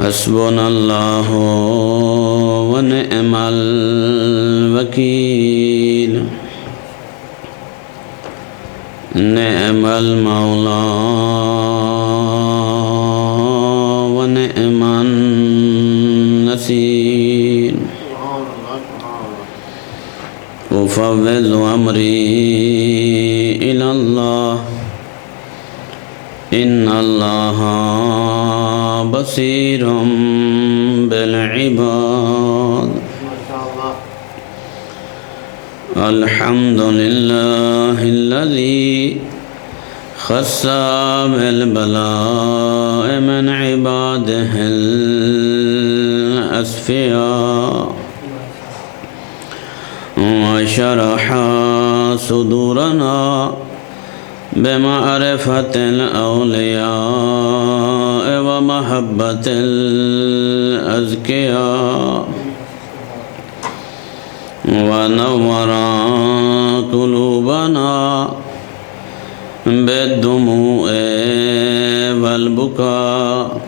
حسبنا اللہ ونعم الوکیل نعم المولا ونعم النصير أفوض أمري إلى الله إن الله بصير بالعباد الحمد لله الذي خص بالبلاء من عباده الأصفياء وشرح صدورنا بمعرفة الأولياء ومحبة الأزكياء ونور قلوبنا بالدموع والبكاء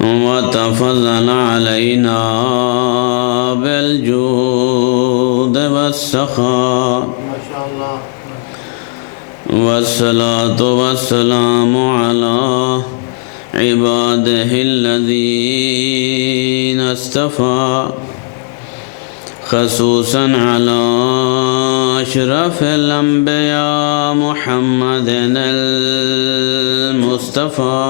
وتفضل علينا بالجود والسخاء والصلاة والسلام على عباده الذين اصطفى خصوصا على أشرف الأنبياء محمد المصطفى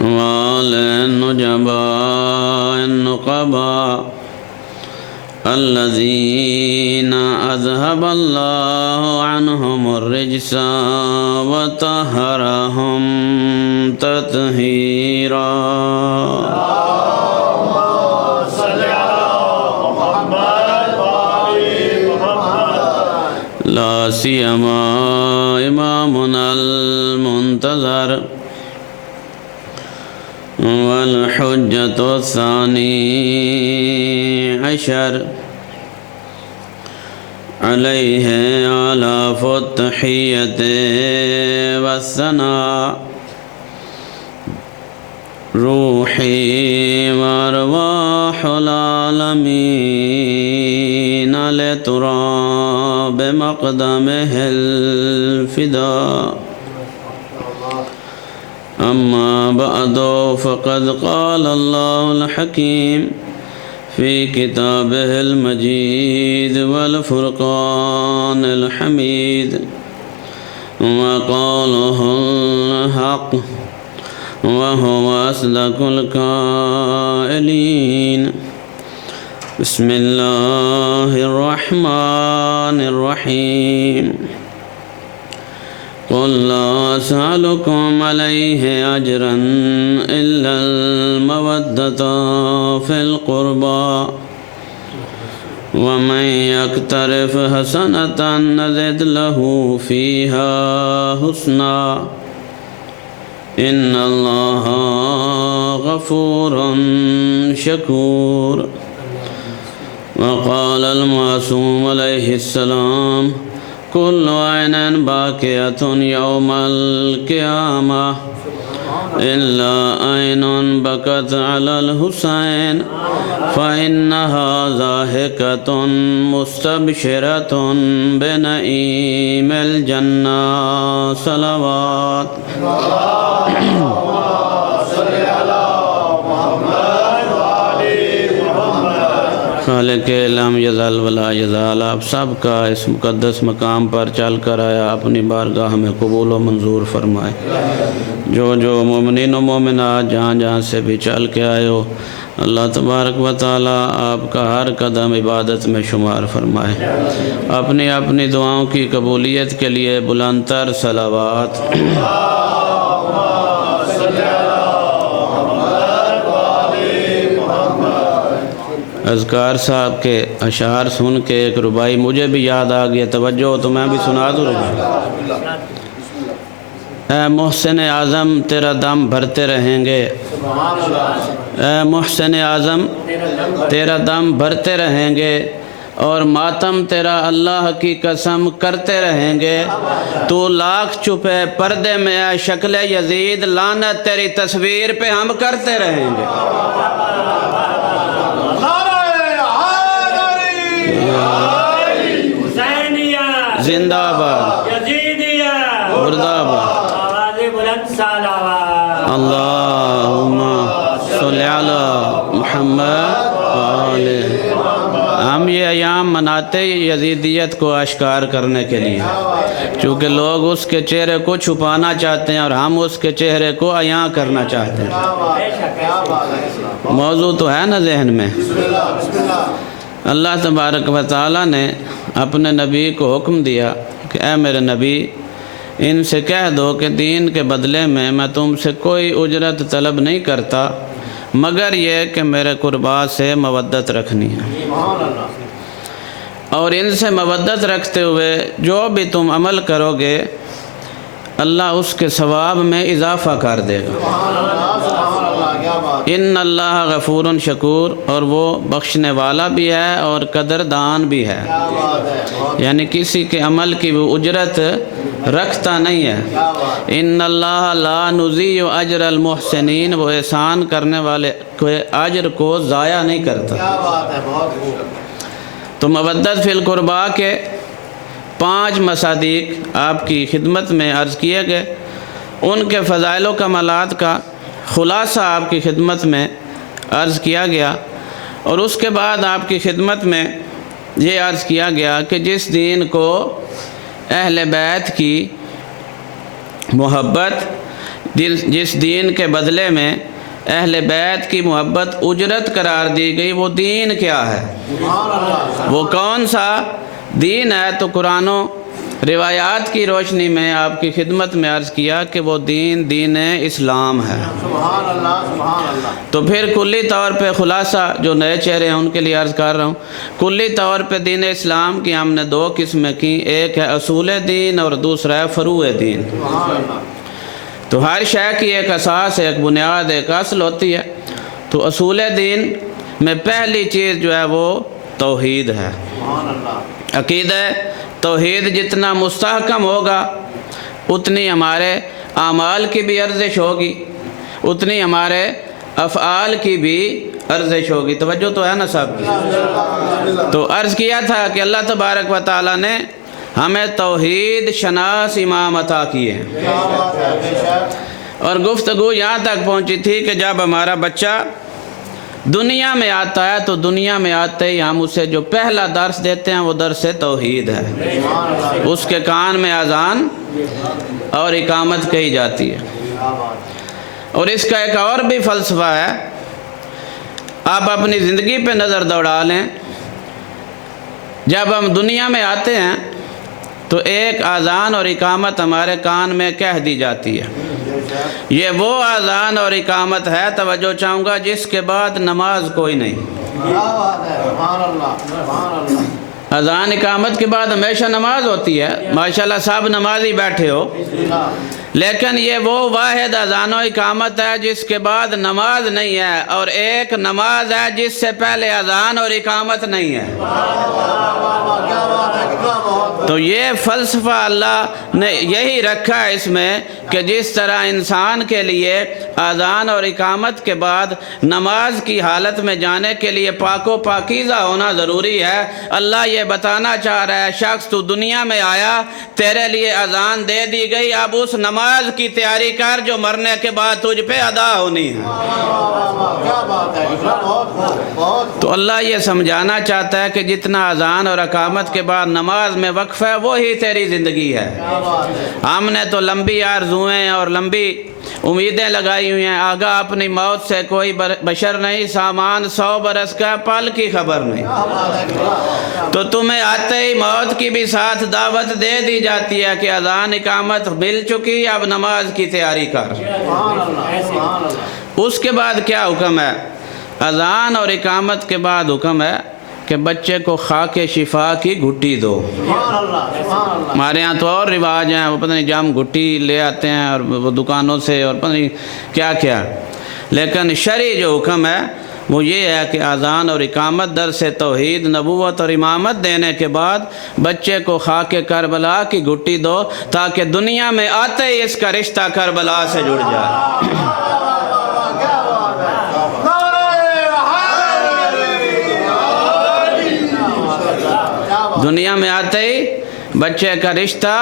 وعلى النجباء النقباء الذين أذهب الله عنهم الرجس وطهرهم تطهيرا لا سيما إمامنا المنتظر والحجة الثاني عشر عليه آلاف التحية والثناء روحي وأرواح العالمين لتراب مقدمه الفداء أما بعد فقد قال الله الحكيم في كتابه المجيد والفرقان الحميد وقاله الحق وهو أصدق القائلين بسم الله الرحمن الرحيم قل لا أسألكم عليه أجرا إلا المودة في القربى ومن يقترف حسنة نزد له فيها حسنا إن الله غفور شكور وقال المعصوم عليه السلام كل عين باكية يوم القيامة إلا عين بكت على الحسين فإنها ضاحكة مستبشرة بنعيم الجنة صلوات خالق علم یزال ولا یزال آپ سب کا اس مقدس مقام پر چل کر آیا اپنی بارگاہ میں قبول و منظور فرمائے جو مومنین و مومنات جہاں جہاں سے بھی چل کے آئے ہو اللہ تبارک و تعالی آپ کا ہر قدم عبادت میں شمار فرمائے اپنی اپنی دعاؤں کی قبولیت کے لیے بلند تر صلوات اذکار صاحب کے اشعار سن کے ایک ربائی مجھے بھی یاد آ گیا توجہ ہو تو میں بھی سنا دوں ربائی اے محسن اعظم تیرا دم بھرتے رہیں گے اے محسن اعظم تیرا دم بھرتے رہیں گے اور ماتم تیرا اللہ کی قسم کرتے رہیں گے، تو لاکھ چھپے پردے میں ہے شکل یزید، لعنت تیری تصویر پہ ہم کرتے رہیں گے۔ زندہ آباد، مردہ آباد، اللہم صلی علی محمد وآلہ۔ ہم یہ ایام مناتے یزیدیت کو اشکار کرنے کے لیے، چونکہ لوگ اس کے چہرے کو چھپانا چاہتے ہیں اور ہم اس کے چہرے کو عیاں کرنا چاہتے ہیں۔ موضوع تو ہے نا ذہن میں۔ اللہ تبارک و تعالیٰ نے اپنے نبی کو حکم دیا کہ اے میرے نبی، ان سے کہہ دو کہ دین کے بدلے میں تم سے کوئی اجرت طلب نہیں کرتا مگر یہ کہ میرے قربات سے مودت رکھنی ہے، اور ان سے مودت رکھتے ہوئے جو بھی تم عمل کرو گے اللہ اس کے ثواب میں اضافہ کر دے گا۔ ان اللہ غفور شکور، اور وہ بخشنے والا بھی ہے اور قدردان بھی ہے، یعنی کسی کے عمل کی وہ اجرت رکھتا نہیں ہے۔ ان اللہ لا نضیع اجر المحسنین، وہ احسان کرنے والے کے اجر کو ضائع نہیں کرتا۔ تو مودت فی القربا کے 5 مصادیق آپ کی خدمت میں عرض کیے گئے، ان کے فضائل و کمالات کا خلاصہ آپ کی خدمت میں عرض کیا گیا، اور اس کے بعد آپ کی خدمت میں یہ عرض کیا گیا کہ جس دین کو اہل بیت کی محبت، جس دین کے بدلے میں اہل بیت کی محبت اجرت قرار دی گئی، وہ دین کیا ہے، وہ کون سا دین ہے؟ تو قرآن و روایات کی روشنی میں آپ کی خدمت میں عرض کیا کہ وہ دین اسلام ہے۔ تو پھر کلی طور پہ خلاصہ جو نئے چہرے ہیں ان کے لیے عرض کر رہا ہوں، کلی طور پہ دین اسلام کی ہم نے 2 قسمیں کی، ایک ہے اصول دین اور دوسرا ہے فروع دین۔ تو ہر شے کی ایک اساس، ایک بنیاد، ایک اصل ہوتی ہے۔ تو اصول دین میں پہلی چیز جو ہے وہ توحید ہے۔ عقیدہ توحید جتنا مستحکم ہوگا اتنی ہمارے اعمال کی بھی ارزش ہوگی، اتنی ہمارے افعال کی بھی ارزش ہوگی۔ توجہ تو ہے نا صاحب کی؟ تو عرض کیا تھا کہ اللہ تبارک و تعالیٰ نے ہمیں توحید شناس امام عطا کیے ہیں، اور گفتگو یہاں تک پہنچی تھی کہ جب ہمارا بچہ دنیا میں آتا ہے تو دنیا میں آتے ہی ہم اسے جو پہلا درس دیتے ہیں وہ درس توحید ہے۔ اس کے کان میں اذان اور اقامت کہی جاتی ہے۔ اور اس کا ایک اور بھی فلسفہ ہے، آپ اپنی زندگی پہ نظر دوڑا لیں، جب ہم دنیا میں آتے ہیں تو ایک اذان اور اقامت ہمارے کان میں کہہ دی جاتی ہے۔ یہ وہ اذان اور اقامت ہے، توجہ چاہوں گا، جس کے بعد نماز کوئی نہیں۔ اذان اقامت کے بعد ہمیشہ نماز ہوتی ہے، ماشاءاللہ صاحب نمازی بیٹھے ہو، لیکن یہ وہ واحد اذان و اقامت ہے جس کے بعد نماز نہیں ہے، اور ایک نماز ہے جس سے پہلے اذان اور اقامت نہیں ہے۔ تو یہ فلسفہ اللہ نے یہی رکھا ہے اس میں کہ جس طرح انسان کے لیے اذان اور اقامت کے بعد نماز کی حالت میں جانے کے لیے پاک و پاکیزہ ہونا ضروری ہے، اللہ یہ بتانا چاہ رہا ہے شخص تو دنیا میں آیا، تیرے لیے اذان دے دی گئی، اب اس نماز کی تیاری کر جو مرنے کے بعد تجھ پہ ادا ہونی ہے۔ تو اللہ یہ سمجھانا چاہتا ہے کہ جتنا اذان اور اقامت کے بعد نماز میں وقف ہے وہی تیری زندگی ہے۔ ہم نے تو لمبی آرزوئیں اور لمبی امیدیں لگائی ہوئی ہیں، آگاہ اپنی موت سے کوئی بشر نہیں، سامان 100 برس کا پل کی خبر نہیں۔ تو تمہیں آتے ہی موت کی بھی ساتھ دعوت دے دی جاتی ہے کہ اذان اقامت مل چکی، اب نماز کی تیاری کر۔ اس کے بعد کیا حکم ہے؟ اذان اور اقامت کے بعد حکم ہے کہ بچے کو خاک شفا کی گھٹی دو۔ ہمارے یہاں تو اور رواج ہیں، وہ پتہ نہیں جام گھٹی لے آتے ہیں اور وہ دکانوں سے اور پتہ نہیں کیا کیا، لیکن شرعی جو حکم ہے وہ یہ ہے کہ اذان اور اقامت درس توحید نبوت اور امامت دینے کے بعد بچے کو خاک کربلا کی گھٹی دو تاکہ دنیا میں آتے ہی اس کا رشتہ کربلا سے جڑ جائے۔ دنیا میں آتے ہی بچے کا رشتہ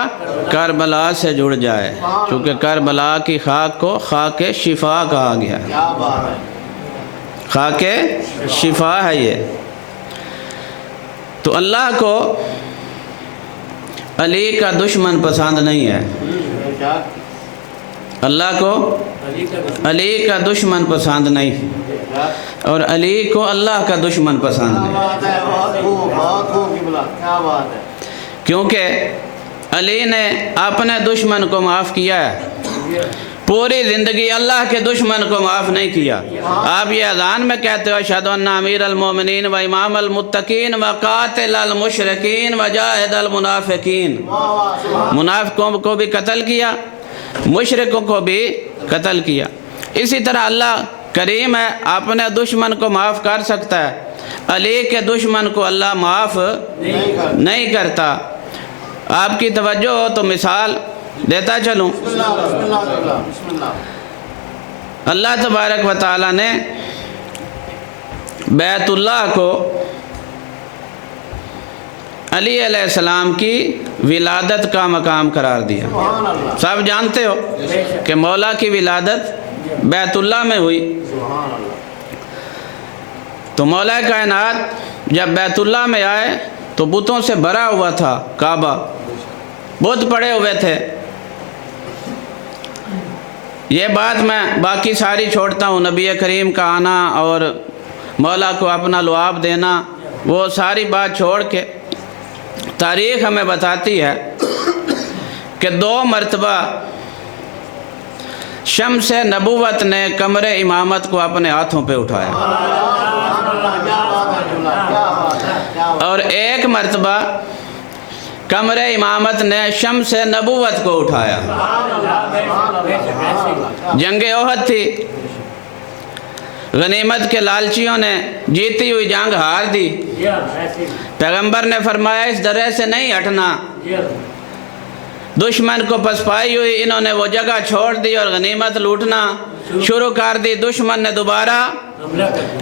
کربلا سے جڑ جائے، چونکہ کربلا کی خاک کو خاک شفا کہا گیا، خاک شفا ہے یہ۔ تو اللہ کو علی کا دشمن پسند نہیں ہے، اللہ کو علی کا دشمن پسند نہیں، اور علی کو اللہ کا دشمن پسند نہیں، کیونکہ علی نے اپنے دشمن کو معاف کیا ہے، پوری زندگی اللہ کے دشمن کو معاف نہیں کیا۔ آپ یہ اذان میں کہتے ہو اشہد ان امیر المومنین و امام المتقین و قاتل المشرکین و جاہد المنافقین، منافقوں کو بھی قتل کیا، مشرکوں کو بھی قتل کیا۔ اسی طرح اللہ کریم ہے، اپنے دشمن کو معاف کر سکتا ہے، علی کے دشمن کو اللہ معاف نہیں کرتا۔ آپ کی توجہ ہو تو مثال دیتا چلوں۔ اللہ تبارک و تعالیٰ نے بیت اللہ کو علی علیہ السلام کی ولادت کا مقام قرار دیا۔ سب جانتے ہو کہ مولا کی ولادت بیت اللہ میں ہوئی، تو مولا کائنات جب بیت اللہ میں آئے تو بتوں سے بھرا ہوا تھا کعبہ، بت پڑے ہوئے تھے۔ یہ بات میں باقی ساری چھوڑتا ہوں، نبی کریم کا آنا اور مولا کو اپنا لعاب دینا، وہ ساری بات چھوڑ کے تاریخ ہمیں بتاتی ہے کہ 2 مرتبہ شمس نبوت نے کمر امامت کو اپنے ہاتھوں پہ اٹھایا، اور 1 مرتبہ کمر امامت نے شمس نبوت کو اٹھایا۔ جنگ احد تھی، غنیمت کے لالچیوں نے جیتی ہوئی جنگ ہار دی، پیغمبر نے فرمایا اس درے سے نہیں ہٹنا، دشمن کو پسپائی ہوئی، انہوں نے وہ جگہ چھوڑ دی اور غنیمت لوٹنا شروع کر دی۔ دشمن نے دوبارہ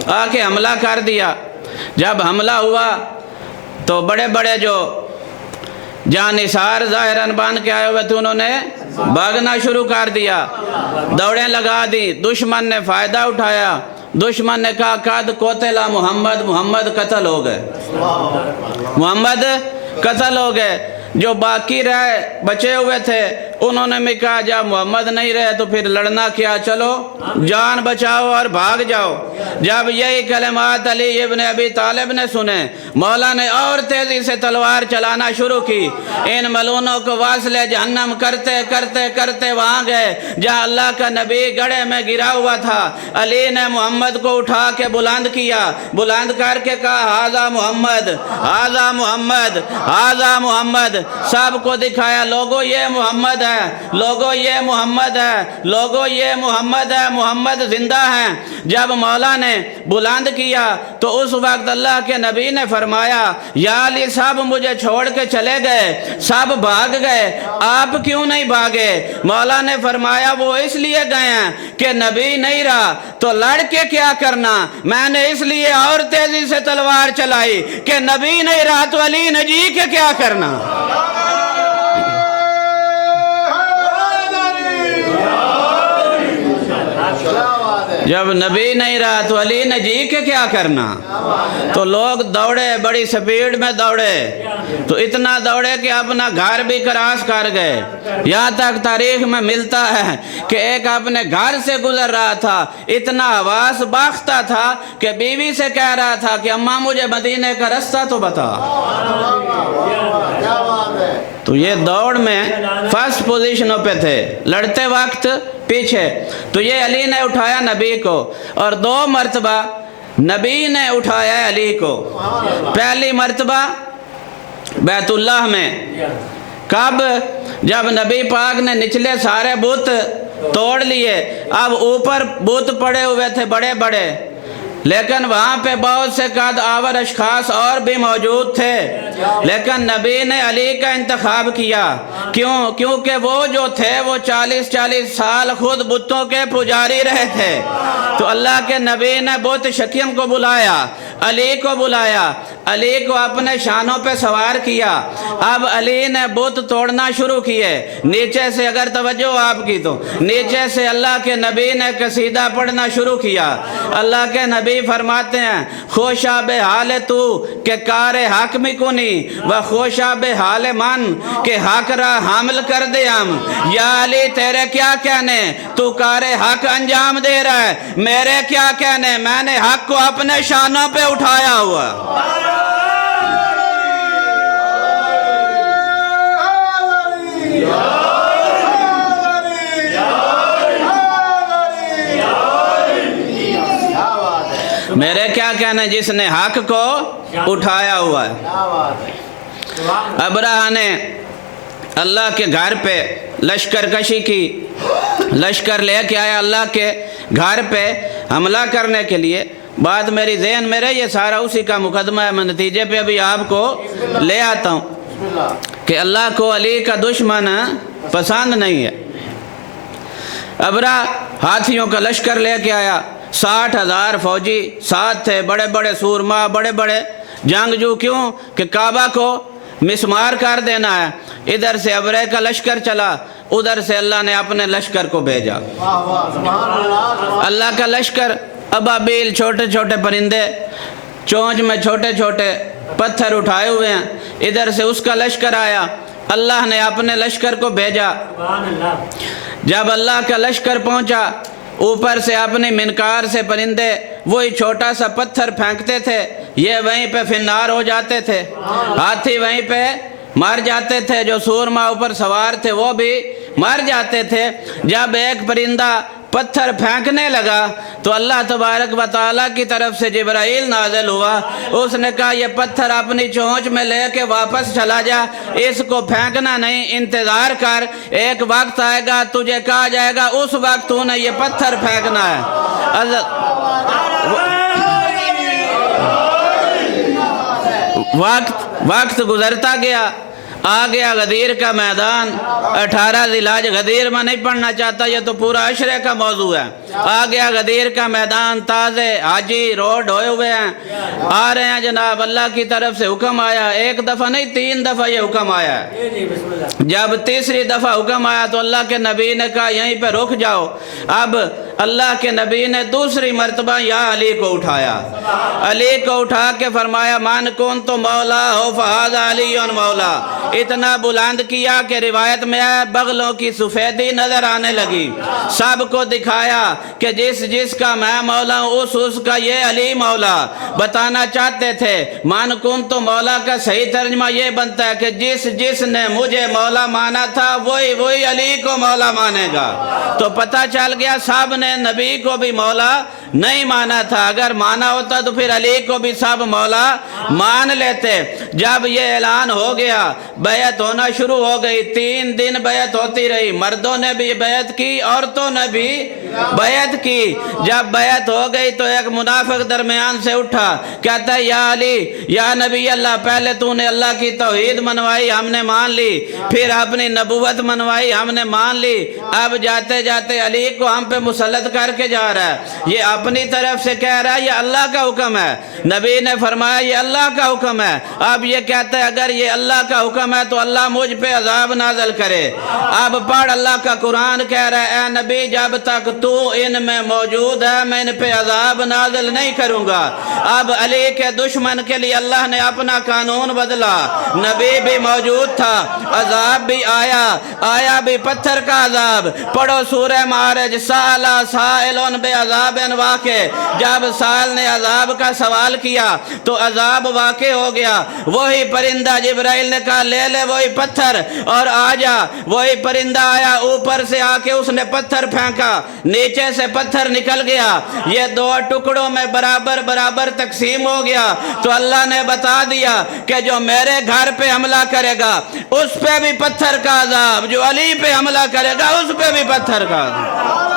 آ کے حملہ کر دیا۔ جب حملہ ہوا تو بڑے بڑے جو جانثار ظاہراً بان کے آئے ہوئے تھے انہوں نے بھاگنا شروع کر دیا، دوڑیں لگا دی۔ دشمن نے فائدہ اٹھایا، دشمن نے کہا قد قتل محمد، محمد قتل ہو گئے، محمد قتل ہو گئے۔ جو باقی رہے بچے ہوئے تھے انہوں نے بھی کہا جب محمد نہیں رہے تو پھر لڑنا کیا، چلو جان بچاؤ اور بھاگ جاؤ۔ جب یہی کلمات علی ابن ابی طالب نے سنے، مولا نے اور تیزی سے تلوار چلانا شروع کی، ان ملونوں کو واصل جہنم کرتے کرتے کرتے وہاں گئے جہاں اللہ کا نبی گڑھے میں گرا ہوا تھا۔ علی نے محمد کو اٹھا کے بلند کیا، بلند کر کے کہا ہاذا محمد، ہاذا محمد، ہاذا محمد، سب کو دکھایا لوگو یہ محمد ہے، لوگو یہ محمد ہے، لوگو یہ محمد ہے، محمد زندہ ہیں۔ جب مولا نے بلند کیا تو اس وقت اللہ کے نبی نے فرمایا یا علی سب مجھے چھوڑ کے چلے گئے، سب بھاگ گئے، آپ کیوں نہیں بھاگے؟ مولا نے فرمایا وہ اس لیے گئے ہیں کہ نبی نہیں رہا تو لڑ کے کیا کرنا، میں نے اس لیے اور تیزی سے تلوار چلائی کہ نبی نہیں رہا تو علی نے جی کے کیا کرنا۔ جب نبی نہیں رہا تو علی نے جی کے کیا کرنا؟ تو لوگ دوڑے، بڑی سپیڈ میں دوڑے، تو اتنا دوڑے کہ اپنا گھر بھی کراس کر گئے۔ یہاں تک تاریخ میں ملتا ہے کہ ایک اپنے گھر سے گزر رہا تھا، اتنا حواس باختہ تھا کہ بیوی سے کہہ رہا تھا کہ اماں مجھے مدینے کا رستہ تو بتا۔ تو یہ دوڑ میں فرسٹ پوزیشنوں پہ تھے، لڑتے وقت پیچھے۔ تو یہ علی نے اٹھایا نبی کو، اور 2 مرتبہ نبی نے اٹھایا علی کو۔ پہلی مرتبہ بیت اللہ میں، کب؟ جب نبی پاک نے نچلے سارے بت توڑ لیے، اب اوپر بت پڑے ہوئے تھے بڑے بڑے، لیکن وہاں پہ بہت سے قد آور اشخاص اور بھی موجود تھے، لیکن نبی نے علی کا انتخاب کیا۔ کیونکہ وہ جو تھے وہ 40 سال خود بتوں کے پجاری رہے تھے، تو اللہ کے نبی نے بت شکیم کو بلایا، علی کو بلایا، علی کو اپنے شانوں پہ سوار کیا۔ اب علی نے بت توڑنا شروع کیے، نیچے سے اگر توجہ آپ کی تو نیچے سے اللہ کے نبی نے قصیدہ پڑھنا شروع کیا۔ اللہ کے نبی فرماتے ہیں خوشا بے حال تو کہ کار حق میں کنی و خوشا بے حال من کہ حق را حامل کر دے ہم۔ یا علی تیرے کیا کہنے، تو کار حق انجام دے رہا ہے، میرے کیا کہنے، میں نے حق کو اپنے شانوں پہ اٹھایا ہوا۔ میرے کیا کہنا جس نے حق کو اٹھایا ہوا ہے۔ ابرہہ نے اللہ کے گھر پہ لشکر کشی کی، لشکر لے کے آیا اللہ کے گھر پہ حملہ کرنے کے لیے۔ بات میری ذہن میں رہی، یہ سارا اسی کا مقدمہ ہے، میں نتیجے پہ ابھی آپ کو لے آتا ہوں کہ اللہ کو علی کا دشمن پسند نہیں ہے۔ ابرہہ ہاتھیوں کا لشکر لے کے آیا، 60,000 فوجی ساتھ تھے، بڑے بڑے سورما، بڑے بڑے جنگجو، کیوں کہ کعبہ کو مسمار کر دینا ہے۔ ادھر سے ابرہہ کا لشکر چلا، ادھر سے اللہ نے اپنے لشکر کو بھیجا۔ اللہ کا لشکر ابابیل، چھوٹے چھوٹے پرندے، چونچ میں چھوٹے چھوٹے پتھر اٹھائے ہوئے ہیں، ادھر سے اس کا لشکر آیا، اللہ نے اپنے لشکر کو بھیجا۔ جب اللہ کا لشکر پہنچا، اوپر سے اپنی منکار سے پرندے وہی چھوٹا سا پتھر پھینکتے تھے، یہ وہیں پہ فنار ہو جاتے تھے، ہاتھی وہیں پہ مر جاتے تھے، جو سورما اوپر سوار تھے وہ بھی مر جاتے تھے۔ جب ایک پرندہ پتھر پھینکنے لگا تو اللہ تبارک و تعالیٰ کی طرف سے جبرائیل نازل ہوا، اس نے کہا یہ پتھر اپنی چونچ میں لے کے واپس چلا جا، اس کو پھینکنا نہیں، انتظار کر، ایک وقت آئے گا تجھے کہا جائے گا اس وقت تو نے یہ پتھر پھینکنا ہے۔ وقت گزرتا گیا، آ گیا غدیر کا میدان۔ 18 ذی الحج، غدیر میں نہیں پڑھنا چاہتا، یہ تو پورا عشرے کا موضوع ہے۔ آ گیا غدیر کا میدان، تازے حاجی روڈ ہوئے ہوئے ہیں، آ رہے ہیں جناب، اللہ کی طرف سے حکم آیا، ایک دفعہ نہیں 3 دفعہ یہ حکم آیا ہے۔ جب تیسری دفعہ حکم آیا تو اللہ کے نبی نے کہا یہیں پہ رک جاؤ۔ اب اللہ کے نبی نے دوسری مرتبہ یا علی کو اٹھایا، علی کو اٹھا کے فرمایا من کن تو مولا ہو فہذا علی مولا، اتنا بلند کیا کہ روایت میں ہے بغلوں کی سفیدی نظر آنے لگی، سب کو دکھایا کہ جس کا میں مولا ہوں اس کا یہ علی مولا۔ بتانا چاہتے تھے من کن تو مولا کا صحیح ترجمہ یہ بنتا ہے کہ جس نے مجھے مولا مانا تھا وہی علی کو مولا مانے گا۔ تو پتہ چل گیا سب نے نبی کو بھی مولا نہیں مانا تھا، اگر مانا ہوتا تو پھر علی کو بھی سب مولا مان لیتے۔ جب یہ اعلان ہو گیا، بیعت ہونا شروع ہو گئی، 3 دن بیعت ہوتی رہی، مردوں نے بھی بیعت کی، عورتوں نے بھی بیعت کی۔ جب بیعت ہو گئی تو ایک منافق درمیان سے اٹھا، کہتا ہے یا علی، یا نبی اللہ، پہلے تو نے اللہ کی توحید منوائی، ہم نے مان لی، پھر اپنی نبوت منوائی، ہم نے مان لی، اب جاتے جاتے علی کو ہم پہ مسلط کر کے جا رہا ہے، یہ اپنی طرف سے کہہ رہا ہے یہ اللہ کا حکم ہے۔ نبی نے فرمایا یہ اللہ کا حکم ہے، اب یہ کہتا ہے اگر یہ اللہ کا حکم ہے تو اللہ مجھ پہ عذاب نازل کرے۔ اب پڑھ، اللہ کا قرآن کہہ رہا ہے اے نبی جب تک تو ان میں موجود ہے میں ان پہ عذاب نازل نہیں کروں گا۔ اب علی کے دشمن کے لیے اللہ نے اپنا قانون بدلا، نبی بھی موجود تھا، عذاب بھی آیا بھی پتھر کا عذاب۔ پڑھو سورہ معارج، سالا سائلون بے عذاب واقع، جب سائل نے عذاب کا سوال کیا تو عذاب واقع ہو گیا۔ وہی پرندہ جبرائیل نے کہا لے لے وہی پتھر اور آ جا، وہی پرندہ آیا، اوپر سے آ کے اس نے پتھر پھینکا، نیچے سے پتھر نکل گیا، یہ 2 ٹکڑوں میں برابر تقسیم ہو گیا۔ تو اللہ نے بتا دیا کہ جو میرے گھر پہ حملہ کرے گا اس پہ بھی پتھر کا عذاب، جو علی پہ حملہ کرے گا اس پہ بھی پتھر کا عذاب۔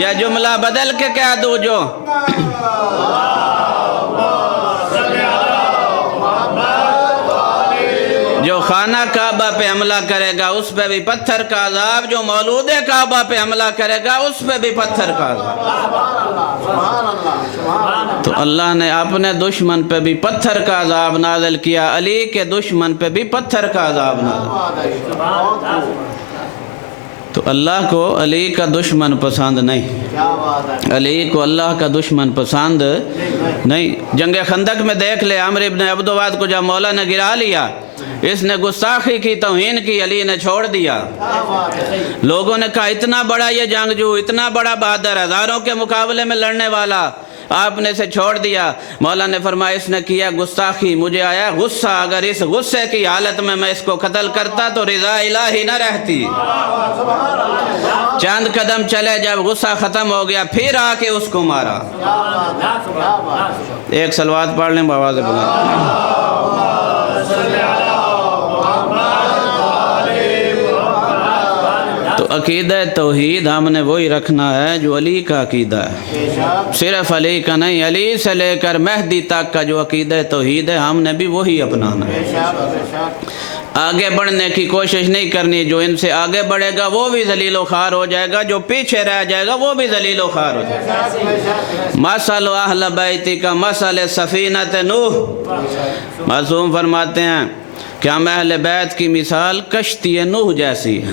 یا جملہ بدل کے کہہ دوں جو خانہ کعبہ پہ حملہ کرے گا اس پہ بھی پتھر کا عذاب، جو مولود کعبہ پہ حملہ کرے گا اس پہ بھی پتھر کا عذاب۔ تو اللہ نے اپنے دشمن پہ بھی پتھر کا عذاب نازل کیا، علی کے دشمن پہ بھی پتھر کا عذاب نازل کیا۔ تو اللہ کو علی کا دشمن پسند نہیں، علی کو اللہ کا دشمن پسند نہیں۔ جنگ خندق میں دیکھ لے، عمرو ابن عبد الواد کو جب مولا نے گرا لیا، اس نے گستاخی کی، توہین کی، علی نے چھوڑ دیا۔ لوگوں نے کہا اتنا بڑا یہ جنگجو، اتنا بڑا بہادر، ہزاروں کے مقابلے میں لڑنے والا، آپ نے اسے چھوڑ دیا۔ مولا نے فرمایا اس نے کیا گستاخی، مجھے آیا غصہ، اگر اس غصے کی حالت میں اس کو قتل کرتا تو رضا الہی نہ رہتی۔ چند قدم چلے، جب غصہ ختم ہو گیا پھر آ کے اس کو مارا۔ ایک صلوات پڑھ لیں بآواز بلند۔ تو عقیدہ توحید ہم نے وہی رکھنا ہے جو علی کا عقیدہ ہے، صرف علی کا نہیں، علی سے لے کر مہدی تک کا جو عقیدہ توحید ہے ہم نے بھی وہی اپنانا ہے۔ آگے بڑھنے کی کوشش نہیں کرنی، جو ان سے آگے بڑھے گا وہ بھی ذلیل و خوار ہو جائے گا، جو پیچھے رہ جائے گا وہ بھی ذلیل و خوار ہو جائے گا۔ مثل اہل بیتی کا مثل سفینۃ نوح، معصوم فرماتے ہیں کہ ہم اہل بیت کی مثال کشتی نوح جیسی ہے۔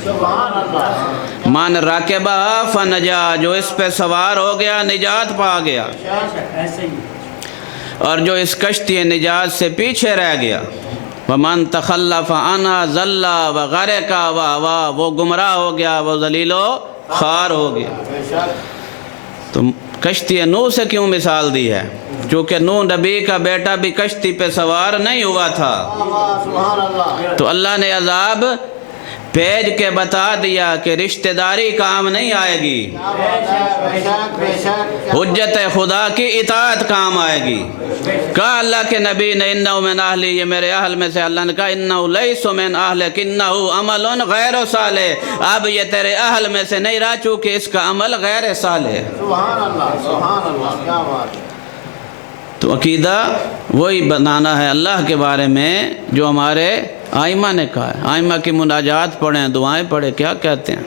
من راکبہ فنجا، جو اس پہ سوار ہو گیا نجات پا گیا، اور جو اس کشتی نجات سے پیچھے رہ گیا، ومن تخلف عنہا ضل وغرق وہوی، وہ گمراہ ہو گیا، وہ ذلیل و خوار ہو گیا۔ تو کشتی نوح سے کیوں مثال دی ہے؟ چونکہ نوح نبی کا بیٹا بھی کشتی پہ سوار نہیں ہوا تھا، تو اللہ نے عذاب بھیج کے بتا دیا کہ رشتہ داری کام نہیں آئے گی، حجت خدا کی اطاعت کام آئے گی۔ کہا اللہ کے نبی نے انہو من اہلی، یہ میرے اہل میں سے، اللہ نے کہا انہو لیس من اہلک انہو عمل غیر صالح، اب یہ تیرے اہل میں سے نہیں رہا چونکہ اس کا عمل غیر صالح ہے۔ سبحان اللہ، سبحان اللہ، کیا بات ہے۔ تو عقیدہ وہی بنانا ہے اللہ کے بارے میں جو ہمارے آئمہ نے کہا ہے۔ آئمہ کی مناجات پڑھیں، دعائیں پڑھیں، کیا کہتے ہیں؟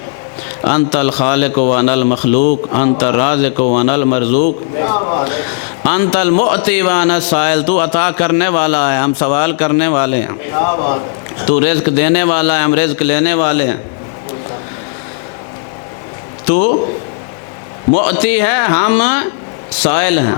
انت الخالق وانا المخلوق، انت الرازق وانا المرزوق، انت المعطی وانا السائل، تو عطا کرنے والا ہے، ہم سوال کرنے والے ہیں، تو رزق دینے والا ہے، ہم رزق لینے والے ہیں، تو معطی ہے، ہم سائل ہیں۔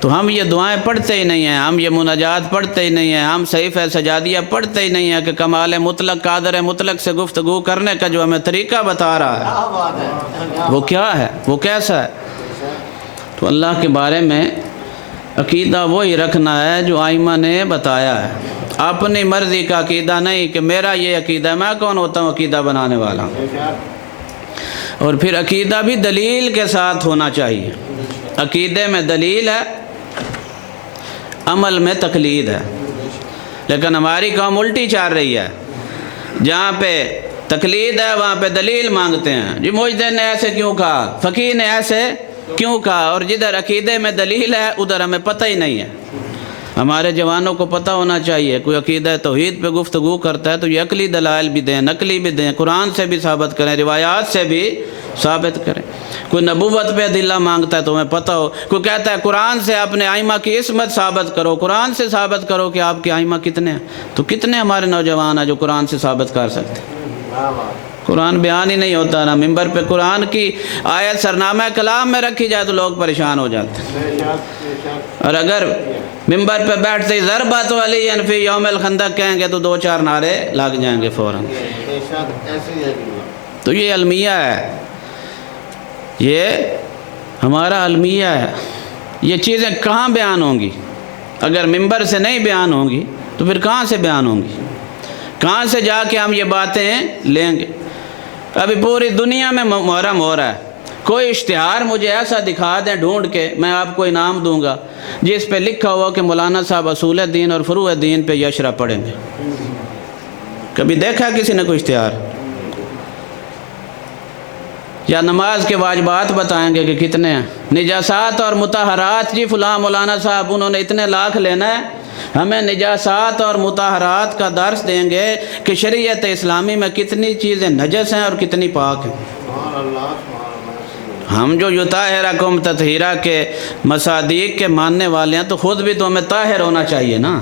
تو ہم یہ دعائیں پڑھتے ہی نہیں ہیں، ہم یہ مناجات پڑھتے ہی نہیں ہیں، ہم صحیفہ سجادیہ پڑھتے ہی نہیں ہیں کہ کمال مطلق، قادر مطلق سے گفتگو کرنے کا جو ہمیں طریقہ بتا رہا ہے وہ کیا ہے، وہ کیسا ہے۔ تو اللہ کے بارے میں عقیدہ وہی رکھنا ہے جو آئمہ نے بتایا ہے، اپنی مرضی کا عقیدہ نہیں کہ میرا یہ عقیدہ ہے، میں کون ہوتا ہوں عقیدہ بنانے والا۔ اور پھر عقیدہ بھی دلیل کے ساتھ ہونا چاہیے، عقیدے میں دلیل ہے، عمل میں تقلید ہے، لیکن ہماری قوم الٹی چار رہی ہے، جہاں پہ تقلید ہے وہاں پہ دلیل مانگتے ہیں، جی مجدد نے ایسے کیوں کہا، فقیہ نے ایسے کیوں کہا، اور جدھر عقیدے میں دلیل ہے ادھر ہمیں پتہ ہی نہیں ہے۔ ہمارے جوانوں کو پتہ ہونا چاہیے، کوئی عقیدہ توحید پہ گفتگو کرتا ہے تو یہ عقلی دلائل بھی دیں، نقلی بھی دیں، قرآن سے بھی ثابت کریں، روایات سے بھی ثابت کریں۔ کوئی نبوت پہ ادلہ مانگتا ہے تو ہمیں پتہ ہو، کوئی کہتا ہے قرآن سے اپنے آئمہ کی عصمت ثابت کرو، قرآن سے ثابت کرو کہ آپ کے آئمہ کتنے ہیں، تو کتنے ہمارے نوجوان ہیں جو قرآن سے ثابت کر سکتے ہیں؟ قرآن بیان ہی نہیں ہوتا نا، ممبر پہ قرآن کی آیت سرنامہ کلام میں رکھی جائے تو لوگ پریشان ہو جاتے ہیں، اور اگر ممبر پہ بیٹھتے ہی ضربۃ علی فی یوم الخندق کہیں گے تو دو چار نعرے لگ جائیں گے فوراً۔ تو یہ المیہ ہے، یہ ہمارا المیہ ہے، یہ چیزیں کہاں بیان ہوں گی؟ اگر ممبر سے نہیں بیان ہوں گی تو پھر کہاں سے بیان ہوں گی؟ کہاں سے جا کے ہم یہ باتیں لیں گے؟ ابھی پوری دنیا میں محرم ہو رہا ہے، کوئی اشتہار مجھے ایسا دکھا دیں ڈھونڈ کے، میں آپ کو انعام دوں گا، جس پہ لکھا ہوا کہ مولانا صاحب اصول دین اور فروع دین پہ یشرا پڑھیں گے۔ کبھی دیکھا کسی نے کوئی اشتہار؟ یا نماز کے واجبات بتائیں گے کہ کتنے ہیں؟ نجاسات اور مطہرات، جی فلاں مولانا صاحب انہوں نے اتنے لاکھ لینا ہے، ہمیں نجاسات اور مطہرات کا درس دیں گے کہ شریعت اسلامی میں کتنی چیزیں نجس ہیں اور کتنی پاک ہیں۔ سبحان اللہ سبحان اللہ۔ ہم جو یطہرکم تطہیرا کے مصادیق کے ماننے والے ہیں تو خود بھی تو ہمیں طاہر ہونا چاہیے نا۔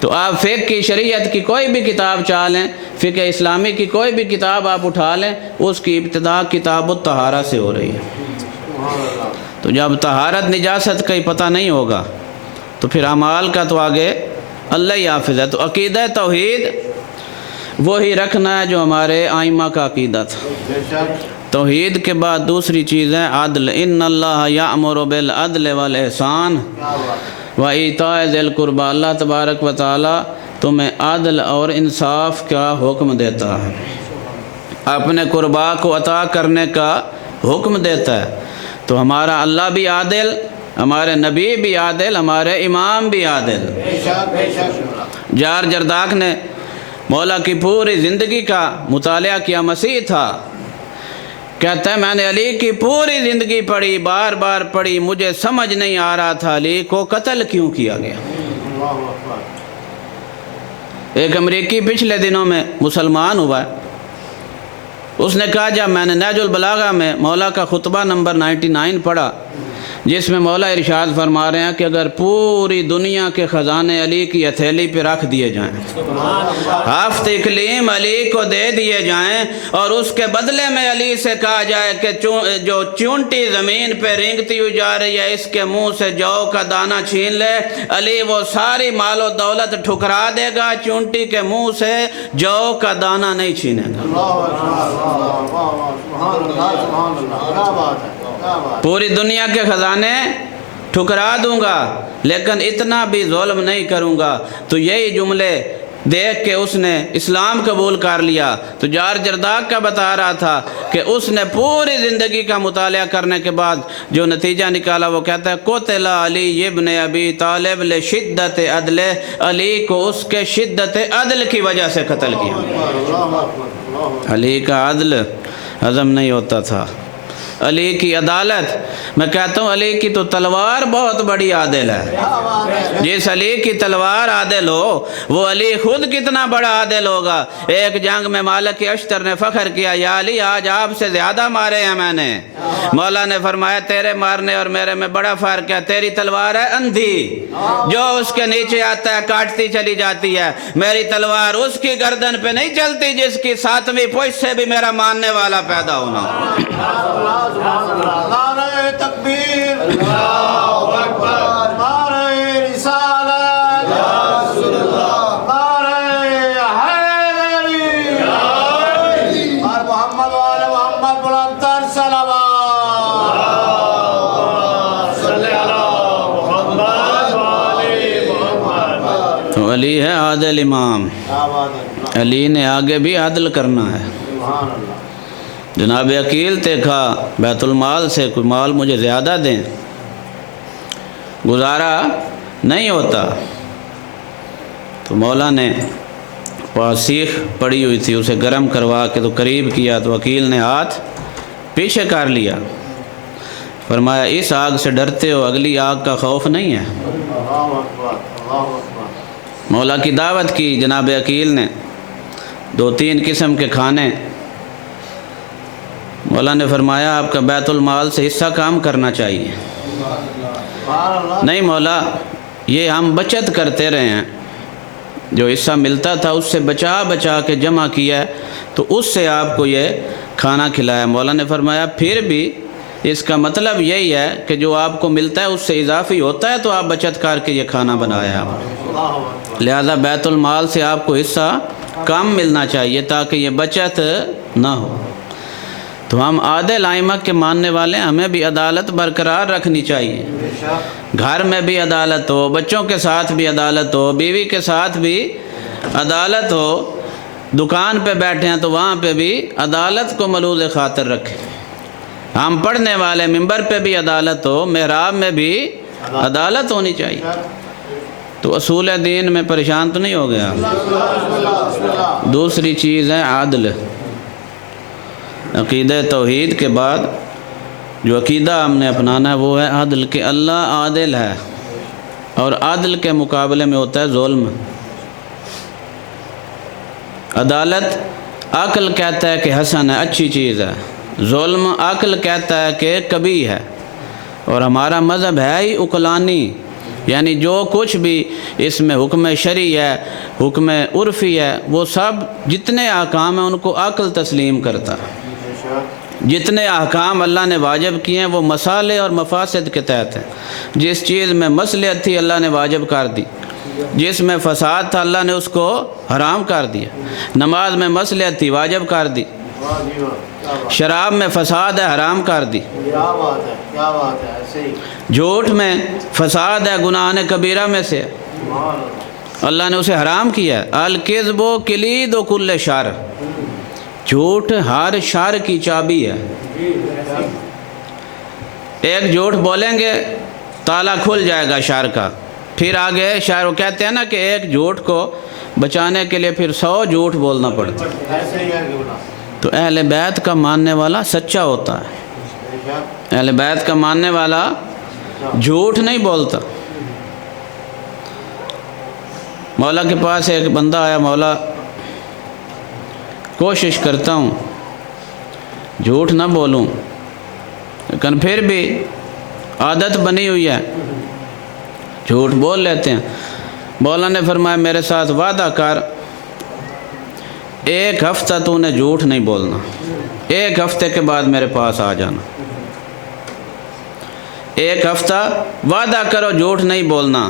تو آپ فقہ کی، شریعت کی کوئی بھی کتاب چاہ لیں، فقہ اسلامی کی کوئی بھی کتاب آپ اٹھا لیں، اس کی ابتدا کتاب الطہارہ سے ہو رہی ہے۔ تو جب طہارت نجاست کا ہی پتہ نہیں ہوگا تو پھر اعمال کا تو آگے اللہ ہی حافظ ہے۔ تو عقیدہ توحید وہی رکھنا ہے جو ہمارے آئمہ کا عقیدہ تھا۔ توحید کے بعد دوسری چیز ہے عدل۔ ان اللہ یأمر بالعدل والاحسان وایتاء ذی القربی۔ اللہ تبارک و تعالی تمہیں عدل اور انصاف کا حکم دیتا ہے، اپنے قربا کو عطا کرنے کا حکم دیتا ہے۔ تو ہمارا اللہ بھی عادل، ہمارے نبی بھی عادل، ہمارے امام بھی عادل۔ جار جرداق نے مولا کی پوری زندگی کا مطالعہ کیا، مسیح تھا، کہتا ہے میں نے علی کی پوری زندگی پڑھی، بار بار پڑھی، مجھے سمجھ نہیں آ رہا تھا علی کو قتل کیوں کیا گیا۔ ایک امریکی پچھلے دنوں میں مسلمان ہوا ہے، اس نے کہا جب میں نے نہج البلاغہ میں مولا کا خطبہ نمبر 99 پڑھا، جس میں مولا ارشاد فرما رہے ہیں کہ اگر پوری دنیا کے خزانے علی کی ہتھیلی پہ رکھ دیے جائیں، ہفت اقلیم علی کو دے دیے جائیں، اور اس کے بدلے میں علی سے کہا جائے کہ جو چونٹی زمین پہ رینگتی ہوئی جا رہی ہے اس کے منہ سے جو کا دانہ چھین لے، علی وہ ساری مال و دولت ٹھکرا دے گا، چونٹی کے منہ سے جو کا دانہ نہیں چھینے گا۔ پوری دنیا کے خزانے ٹھکرا دوں گا لیکن اتنا بھی ظلم نہیں کروں گا۔ تو یہی جملے دیکھ کے اس نے اسلام قبول کر لیا۔ تو جار جرداق کا بتا رہا تھا کہ اس نے پوری زندگی کا مطالعہ کرنے کے بعد جو نتیجہ نکالا وہ کہتا ہے قتل علی ابن ابی طالب لشدت عدل، علی کو اس کے شدت عدل کی وجہ سے قتل کیا۔ علی کا عدل ہضم نہیں ہوتا تھا، علی کی عدالت، میں کہتا ہوں علی کی تو تلوار بہت بڑی عادل ہے۔ جس علی کی تلوار عادل ہو وہ علی خود کتنا بڑا عادل ہوگا۔ ایک جنگ میں مالک اشتر نے فخر کیا، یا علی آج آپ سے زیادہ مارے ہیں میں نے۔ مولا نے فرمایا تیرے مارنے اور میرے میں بڑا فرق ہے، تیری تلوار ہے اندھی، جو اس کے نیچے آتا ہے کاٹتی چلی جاتی ہے، میری تلوار اس کی گردن پہ نہیں چلتی جس کی 7ویں پشت سے بھی میرا ماننے والا پیدا ہونا۔ نعرہ تکبیر، اللہ اکبر، نعرہ رسالت، نعرہ حیدری، اور محمد وآل محمد بلندتر صلوات۔ صلی اللہ محمد وآل محمد۔ تو علی ہے عادل امام، علی نے آگے بھی عدل کرنا ہے۔ سبحان اللہ۔ جناب عقیل تے کہا بیت المال سے کوئی مال مجھے زیادہ دیں، گزارا نہیں ہوتا۔ تو مولا نے سیخ پڑی ہوئی تھی اسے گرم کروا کے تو قریب کیا تو عقیل نے ہاتھ پیچھے کر لیا، فرمایا اس آگ سے ڈرتے ہو، اگلی آگ کا خوف نہیں ہے۔ اللہ اکبر، اللہ اکبر۔ مولا کی دعوت کی جناب عقیل نے، 2-3 قسم کے کھانے، مولا نے فرمایا آپ کا بیت المال سے حصہ کام کرنا چاہیے۔ نہیں مولا یہ ہم بچت کرتے رہے ہیں، جو حصہ ملتا تھا اس سے بچا بچا کے جمع کیا ہے تو اس سے آپ کو یہ کھانا کھلایا۔ مولا نے فرمایا پھر بھی اس کا مطلب یہی ہے کہ جو آپ کو ملتا ہے اس سے اضافی ہوتا ہے تو آپ بچت کر کے یہ کھانا بنایا، لہذا بیت المال سے آپ کو حصہ کم ملنا چاہیے تاکہ یہ بچت نہ ہو۔ تو ہم عادل ائمہ کے ماننے والے، ہمیں بھی عدالت برقرار رکھنی چاہیے، گھر میں بھی عدالت ہو، بچوں کے ساتھ بھی عدالت ہو، بیوی کے ساتھ بھی عدالت ہو، دکان پہ بیٹھے ہیں تو وہاں پہ بھی عدالت کو ملوز خاطر رکھیں، ہم پڑھنے والے ممبر پہ بھی عدالت ہو، محراب میں بھی عدالت ہونی چاہیے۔ تو اصول دین میں پریشان تو نہیں ہو گیا۔ دوسری چیز ہے عدل۔ عقیدہ توحید کے بعد جو عقیدہ ہم نے اپنانا ہے وہ ہے عدل، کہ اللہ عادل ہے، اور عدل کے مقابلے میں ہوتا ہے ظلم۔ عدالت عقل کہتا ہے کہ حسن ہے، اچھی چیز ہے، ظلم عقل کہتا ہے کہ کبھی ہے، اور ہمارا مذہب ہے ہی عقلانی، یعنی جو کچھ بھی اس میں حکم شرعی ہے، حکم عرفی ہے، وہ سب جتنے احکام ہیں ان کو عقل تسلیم کرتا ہے۔ جتنے احکام اللہ نے واجب کیے ہیں وہ مصالح اور مفاسد کے تحت ہیں۔ جس چیز میں مصلحت تھی اللہ نے واجب کر دی، جس میں فساد تھا اللہ نے اس کو حرام کر دیا۔ نماز میں مصلحت تھی واجب کر دی، شراب میں فساد ہے حرام کر دی، کیا بات ہے، کیا بات ہے، ایسے ہی جھوٹ میں فساد ہے گناہ کبیرہ میں سے ہے، اللہ نے اسے حرام کیا ہے۔ الکذب کلید کل شر، جھوٹ ہر شر کی چابی ہے۔ ایک جھوٹ بولیں گے تالا کھل جائے گا شر کا، پھر آگے شاعر وہ کہتے ہیں نا کہ ایک جھوٹ کو بچانے کے لیے پھر 100 جھوٹ بولنا پڑتا ہے۔ ایسے ہی ہے کہ تو اہل بیت کا ماننے والا سچا ہوتا ہے، اہل بیت کا ماننے والا جھوٹ نہیں بولتا۔ مولا کے پاس ایک بندہ آیا، مولا کوشش کرتا ہوں جھوٹ نہ بولوں، لیکن پھر بھی عادت بنی ہوئی ہے، جھوٹ بول لیتے ہیں۔ مولا نے فرمایا میرے ساتھ وعدہ کر، ایک ہفتہ تو نے جھوٹ نہیں بولنا، ایک ہفتے کے بعد میرے پاس آ جانا، ایک ہفتہ وعدہ کرو جھوٹ نہیں بولنا،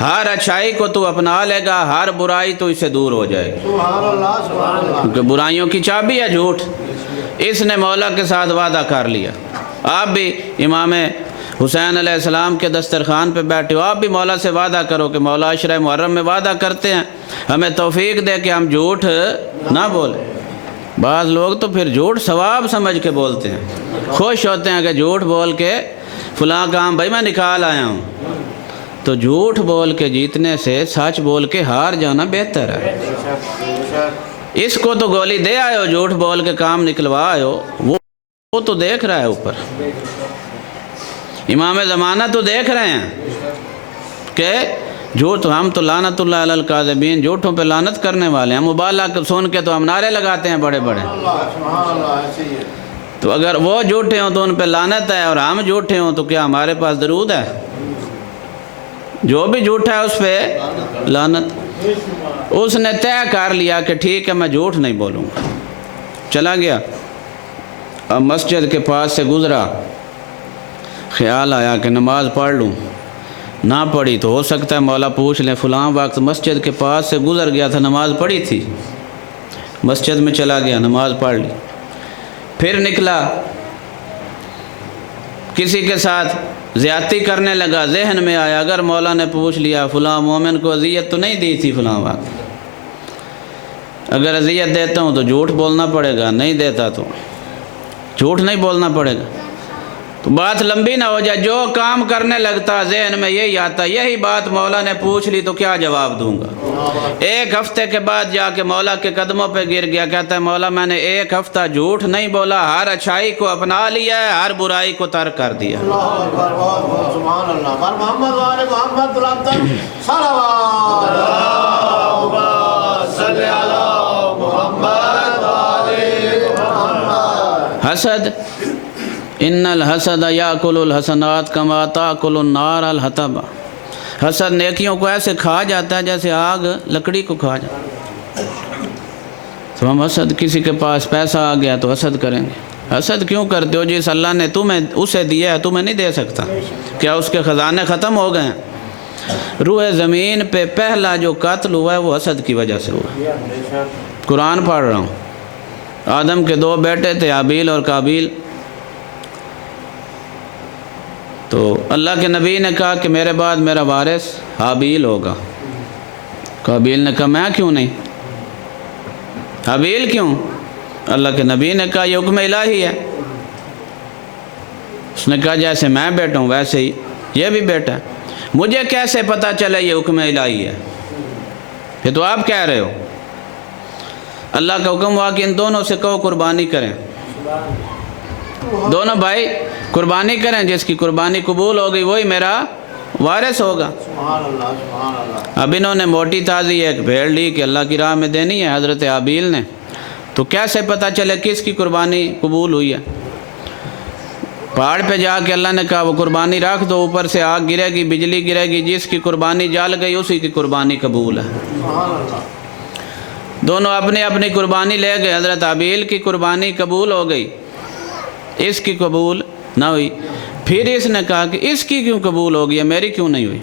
ہر اچھائی کو تو اپنا لے گا، ہر برائی تو اسے دور ہو جائے گی، سبحان اللہ، سبحان اللہ۔ کیونکہ برائیوں کی چابی ہے جھوٹ۔ اس نے مولا کے ساتھ وعدہ کر لیا۔ آپ بھی امام حسین علیہ السلام کے دسترخوان پہ بیٹھے ہو، آپ بھی مولا سے وعدہ کرو کہ مولا عشرہ محرم میں وعدہ کرتے ہیں ہمیں توفیق دے کہ ہم جھوٹ نہ بولیں۔ بعض لوگ تو پھر جھوٹ ثواب سمجھ کے بولتے ہیں، خوش ہوتے ہیں کہ جھوٹ بول کے فلاں کام بھائی میں نکال آیا ہوں۔ تو جھوٹ بول کے جیتنے سے سچ بول کے ہار جانا بہتر ہے۔ اس کو تو گولی دے آئے ہو، جھوٹ بول کے کام نکلوا آئے ہو، وہ تو دیکھ رہا ہے اوپر، امام زمانہ تو دیکھ رہے ہیں کہ جھوٹ، ہم تو لعنت اللہ علی الکاذبین، جھوٹوں پہ لعنت کرنے والے ہیں، مبالغہ سن کے تو ہم نعرے لگاتے ہیں بڑے بڑے۔ سبحان اللہ، ایسے ہی ہے۔ تو اگر وہ جھوٹے ہوں تو ان پہ لعنت ہے، اور ہم جھوٹے ہوں تو کیا ہمارے پاس درود ہے؟ جو بھی جھوٹا ہے اس پہ لعنت۔ اس نے طے کر لیا کہ ٹھیک ہے میں جھوٹ نہیں بولوں گا، چلا گیا۔ اب مسجد کے پاس سے گزرا، خیال آیا کہ نماز پڑھ لوں، نہ پڑھی تو ہو سکتا ہے مولا پوچھ لیں فلاں وقت مسجد کے پاس سے گزر گیا تھا نماز پڑھی تھی، مسجد میں چلا گیا نماز پڑھ لی، پھر نکلا کسی کے ساتھ زیادتی کرنے لگا، ذہن میں آیا اگر مولا نے پوچھ لیا فلاں مومن کو اذیت تو نہیں دی تھی فلاں وقت، اگر اذیت دیتا ہوں تو جھوٹ بولنا پڑے گا، نہیں دیتا تو جھوٹ نہیں بولنا پڑے گا۔ تو بات لمبی نہ ہو جائے، جو کام کرنے لگتا ذہن میں یہی آتا، یہی بات مولا نے پوچھ لی تو کیا جواب دوں گا۔ ایک ہفتے کے بعد جا کے مولا کے قدموں پہ گر گیا، کہتا ہے مولا میں نے ایک ہفتہ جھوٹ نہیں بولا، ہر اچھائی کو اپنا لیا ہے، ہر برائی کو ترک کر دیا۔ اللہ اکبر، بہت بہت سبحان اللہ۔ بر محمد وآل محمد بلندر صلوات۔ اللہم صلی علی محمد وآل محمد۔ حسد، ان الحسد یاکل الحسنات کما تاکل النار الحطب، حسد نیکیوں کو ایسے کھا جاتا ہے جیسے آگ لکڑی کو کھا جاتا ہے۔ تو ہم حسد، کسی کے پاس پیسہ آ گیا تو حسد کریں گے، حسد کیوں کرتے ہو؟ جس اللہ نے تمہیں اسے دیا ہے تمہیں نہیں دے سکتا؟ کیا اس کے خزانے ختم ہو گئے ہیں؟ روح زمین پہ پہلا جو قتل ہوا ہے وہ حسد کی وجہ سے ہوا۔ قرآن پڑھ رہا ہوں، آدم کے 2 بیٹے تھے حابیل اور قابیل، تو اللہ کے نبی نے کہا کہ میرے بعد میرا وارث حابیل ہوگا۔ قابیل نے کہا میں کیوں نہیں، حابیل کیوں؟ اللہ کے نبی نے کہا یہ حکم الہی ہے۔ اس نے کہا جیسے میں بیٹا ہوں ویسے ہی یہ بھی بیٹا ہے، مجھے کیسے پتہ چلے یہ حکم الہی ہے؟ یہ تو آپ کہہ رہے ہو۔ اللہ کا حکم ہوا کہ ان دونوں سے کہو قربانی کریں، دونوں بھائی قربانی کریں، جس کی قربانی قبول ہو گئی وہی میرا وارث ہوگا۔ سبحان اللہ سبحان اللہ۔ اب انہوں نے موٹی تازی ایک بھیڑ لی کہ اللہ کی راہ میں دینی ہے حضرت حابیل نے، تو کیسے پتہ چلے کس کی قربانی قبول ہوئی ہے؟ پہاڑ پہ جا کے اللہ نے کہا وہ قربانی رکھ دو، اوپر سے آگ گرے گی، بجلی گرے گی، جس کی قربانی جل گئی اسی کی قربانی قبول ہے۔ سبحان اللہ۔ دونوں اپنی اپنی قربانی لے گئے، حضرت حابیل کی قربانی قبول ہو گئی، اس کی قبول نہ ہوئی۔ پھر اس نے کہا کہ اس کی کیوں قبول ہو گئی، میری کیوں نہیں ہوئی؟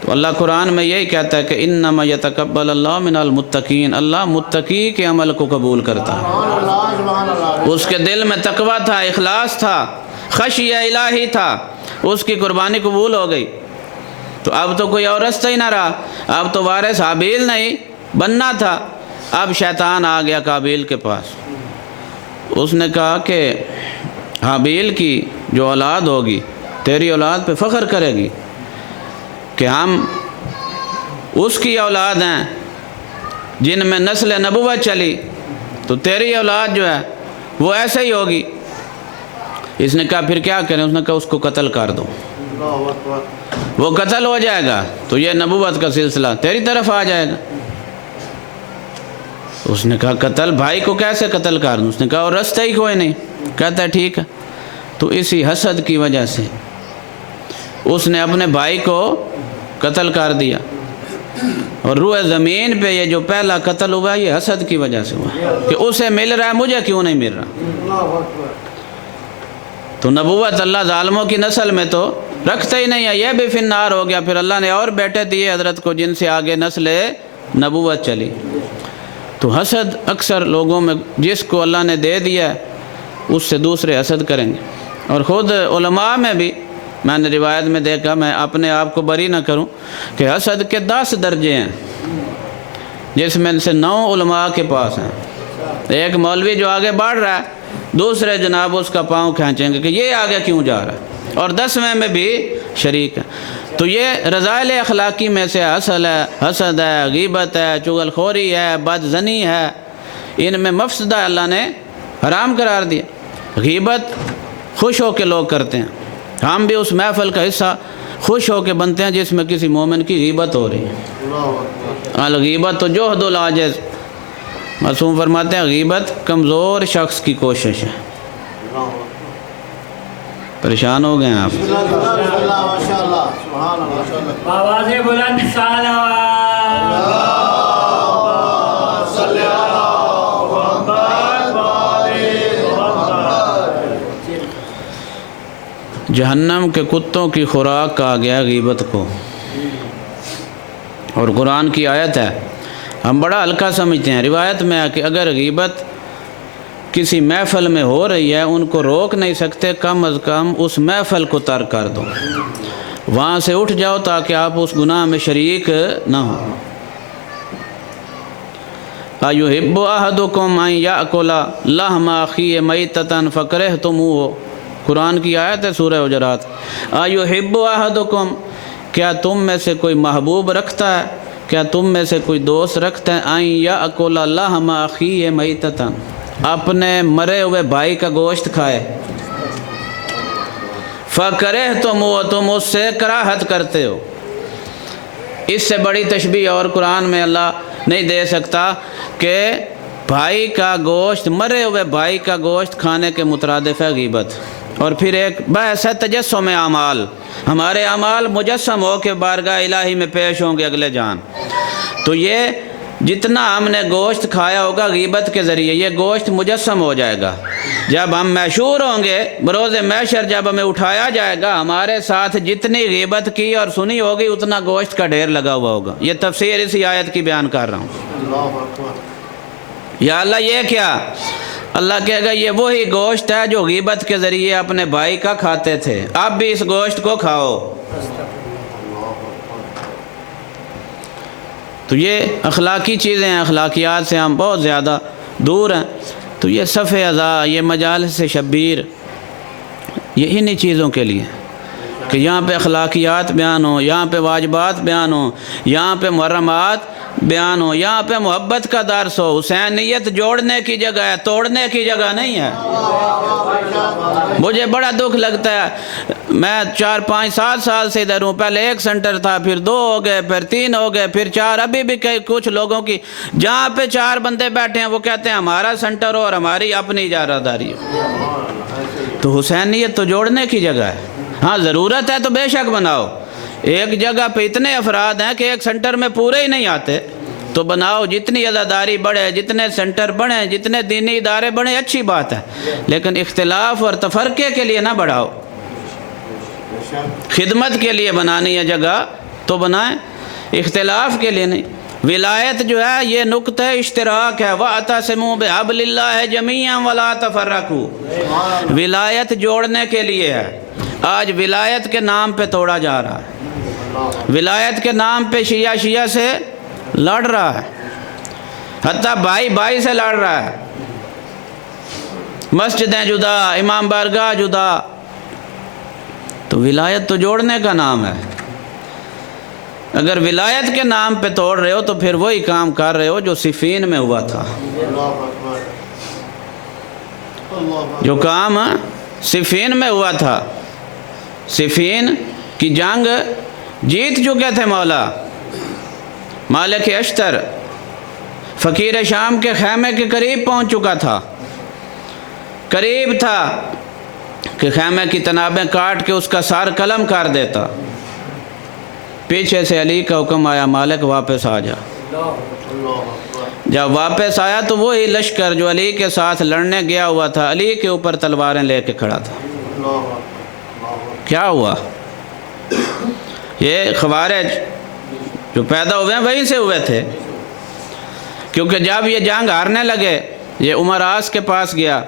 تو اللہ قرآن میں یہی کہتا ہے کہ انما یتقبل اللہ من المتقین، اللہ متقی کے عمل کو قبول کرتا ہے۔ سبحان اللہ سبحان اللہ۔ اس کے دل میں تقوی تھا، اخلاص تھا، خشیہ الہی تھا، اس کی قربانی قبول ہو گئی۔ تو اب تو کوئی اور رستہ ہی نہ رہا، اب تو وارث حابیل نہیں بننا تھا۔ اب شیطان آ گیا قابیل کے پاس، اس نے کہا کہ حابیل کی جو اولاد ہوگی تیری اولاد پہ فخر کرے گی کہ ہم اس کی اولاد ہیں جن میں نسل نبوت چلی، تو تیری اولاد جو ہے وہ ایسے ہی ہوگی۔ اس نے کہا پھر کیا کریں؟ اس نے کہا اس کو قتل کر دو، اللہ اکبر۔ وہ قتل ہو جائے گا تو یہ نبوت کا سلسلہ تیری طرف آ جائے گا۔ اس نے کہا قتل، بھائی کو کیسے قتل کر دوں؟ اس نے کہا اور رستہ ہی کوئی نہیں۔ کہتا ہے ٹھیک ہے۔ تو اسی حسد کی وجہ سے اس نے اپنے بھائی کو قتل کر دیا، اور روئے زمین پہ یہ جو پہلا قتل ہوا یہ حسد کی وجہ سے ہوا کہ اسے مل رہا ہے مجھے کیوں نہیں مل رہا۔ اللہ اکبر۔ تو نبوت اللہ ظالموں کی نسل میں تو رکھتا ہی نہیں ہے، یہ بھی فی النار ہو گیا۔ پھر اللہ نے اور بیٹے دیے حضرت کو جن سے آگے نسل نبوت چلی۔ تو حسد اکثر لوگوں میں جس کو اللہ نے دے دیا ہے اس سے دوسرے حسد کریں گے۔ اور خود علماء میں بھی میں نے روایت میں دیکھا، میں اپنے آپ کو بری نہ کروں، کہ حسد کے 10 درجے ہیں، جس میں سے 9 علماء کے پاس ہیں۔ ایک مولوی جو آگے بڑھ رہا ہے، دوسرے جناب اس کا پاؤں کھینچیں گے کہ یہ آگے کیوں جا رہا ہے، اور 10ویں میں بھی شریک ہے۔ تو یہ رذائل اخلاقی میں سے حسد ہے، غیبت ہے، چغل خوری ہے، بد زنی ہے، ان میں مفسدہ اللہ نے حرام قرار دیا۔ غیبت خوش ہو کے لوگ کرتے ہیں، ہم بھی اس محفل کا حصہ خوش ہو کے بنتے ہیں جس میں کسی مومن کی غیبت ہو رہی ہے۔ اللہ اکبر۔ الغیبت تو جہد العاجز، معصوم فرماتے ہیں غیبت کمزور شخص کی کوشش ہے۔ اللہ اکبر۔ پریشان ہو گئے ہیں آپ؟ بسم اللہ ماشاء اللہ سبحان اللہ۔ آواز بلند صلوات۔ جہنم کے کتوں کی خوراک کہا گیا غیبت کو، اور قرآن کی آیت ہے، ہم بڑا ہلکا سمجھتے ہیں۔ روایت میں ہے کہ اگر غیبت کسی محفل میں ہو رہی ہے ان کو روک نہیں سکتے، کم از کم اس محفل کو ترک کر دو، وہاں سے اٹھ جاؤ تاکہ آپ اس گناہ میں شریک نہ ہو۔ أَيُحِبُّ أَحَدُكُمْ أَن يَأْكُلَ لَحْمَ أَخِيهِ مَيْتَةً فَكَرِهْتُمُوهُ، قرآن کی آیت ہے سورہ حجرات۔ أَيُحِبُّ أَحَدُكُمْ، کیا تم میں سے کوئی محبوب رکھتا ہے، کیا تم میں سے کوئی دوست رکھتا ہے، أَن يَأْكُلَ لَحْمَ أَخِيهِ مَيْتَةً، اپنے مرے ہوئے بھائی کا گوشت کھائے، فَكَرِهْتُمُوهُ، تم اس سے کراہت کرتے ہو۔ اس سے بڑی تشبیہ اور قرآن میں اللہ نہیں دے سکتا کہ بھائی کا گوشت، مرے ہوئے بھائی کا گوشت کھانے کے مترادف ہے غیبت۔ اور پھر ایک بحث ہے تجسم اعمال، ہمارے اعمال مجسم ہو کے بارگاہ الہی میں پیش ہوں گے اگلے جان۔ تو یہ جتنا ہم نے گوشت کھایا ہوگا غیبت کے ذریعے، یہ گوشت مجسم ہو جائے گا۔ جب ہم محشور ہوں گے بروز محشر، جب ہمیں اٹھایا جائے گا، ہمارے ساتھ جتنی غیبت کی اور سنی ہوگی اتنا گوشت کا ڈھیر لگا ہوا ہوگا۔ یہ تفسیر اسی آیت کی بیان کر رہا ہوں۔ اللہ اکبر۔ یا اللہ یہ کیا؟ اللہ کہے گا یہ وہی گوشت ہے جو غیبت کے ذریعے اپنے بھائی کا کھاتے تھے، اب بھی اس گوشت کو کھاؤ۔ تو یہ اخلاقی چیزیں ہیں، اخلاقیات سے ہم بہت زیادہ دور ہیں۔ تو یہ صف اعضاء، یہ مجالس شبیر، یہ انہی چیزوں کے لیے۔ کہ یہاں پہ اخلاقیات بیان ہوں، یہاں پہ واجبات بیان ہوں، یہاں پہ محرمات بیان ہوں، یہاں پہ محبت کا درس ہو۔ حسینیت جوڑنے کی جگہ ہے، توڑنے کی جگہ نہیں ہے۔ مجھے بڑا دکھ لگتا ہے، میں 4 5 7 سال سے ادھر ہوں، پہلے 1 سینٹر تھا، پھر 2 ہو گئے، پھر 3 ہو گئے، پھر 4، ابھی بھی کچھ لوگوں کی جہاں پہ 4 بندے بیٹھے ہیں وہ کہتے ہیں ہمارا سینٹر ہو اور ہماری اپنی اجارہ داری ہو۔ تو حسینیت تو جوڑنے کی جگہ ہے۔ ہاں ضرورت ہے تو بے شک بناؤ، ایک جگہ پہ اتنے افراد ہیں کہ ایک سینٹر میں پورے ہی نہیں آتے، تو بناؤ، جتنی عزاداری بڑھے، جتنے سینٹر بڑھیں، جتنے دینی ادارے بڑھیں، اچھی بات ہے، لیکن اختلاف اور تفرقے کے لیے نہ بڑھاؤ۔ خدمت کے لیے بنانی ہے جگہ تو بنائیں، اختلاف کے لیے نہیں۔ ولایت جو ہے یہ نقطہ اشتراک ہے، وَاعْتَصِمُوا بِحَبْلِ اللَّهِ جَمِيعًا وَلَا تَفَرَّقُوا، ولایت جوڑنے کے لیے ہے۔ آج ولایت کے نام پہ توڑا جا رہا ہے، ولایت کے نام پہ شیعہ سے لڑ رہا ہے، حتیٰ بھائی سے لڑ رہا ہے، مسجدیں جدا، امام بارگاہ جدا۔ تو ولایت تو جوڑنے کا نام ہے، اگر ولایت کے نام پہ توڑ رہے ہو تو پھر وہی کام کر رہے ہو جو صفین میں ہوا تھا، جو کام صفین میں ہوا تھا۔ صفین کی جنگ جیت چکے تھے مولا مالک اشتر، فقیر شام کے خیمے کے قریب پہنچ چکا تھا، قریب تھا کہ خیمے کی تنابیں کاٹ کے اس کا سر قلم کر دیتا۔ پیچھے سے علی کا حکم آیا، مالک واپس آ جا۔ جب واپس آیا تو وہی لشکر جو علی کے ساتھ لڑنے گیا ہوا تھا، علی کے اوپر تلواریں لے کے کھڑا تھا۔ کیا ہوا؟ یہ خوارج جو پیدا ہوئے ہیں وہیں سے ہوئے تھے، کیونکہ جب یہ جنگ ہارنے لگے، یہ عمر آس کے پاس گیا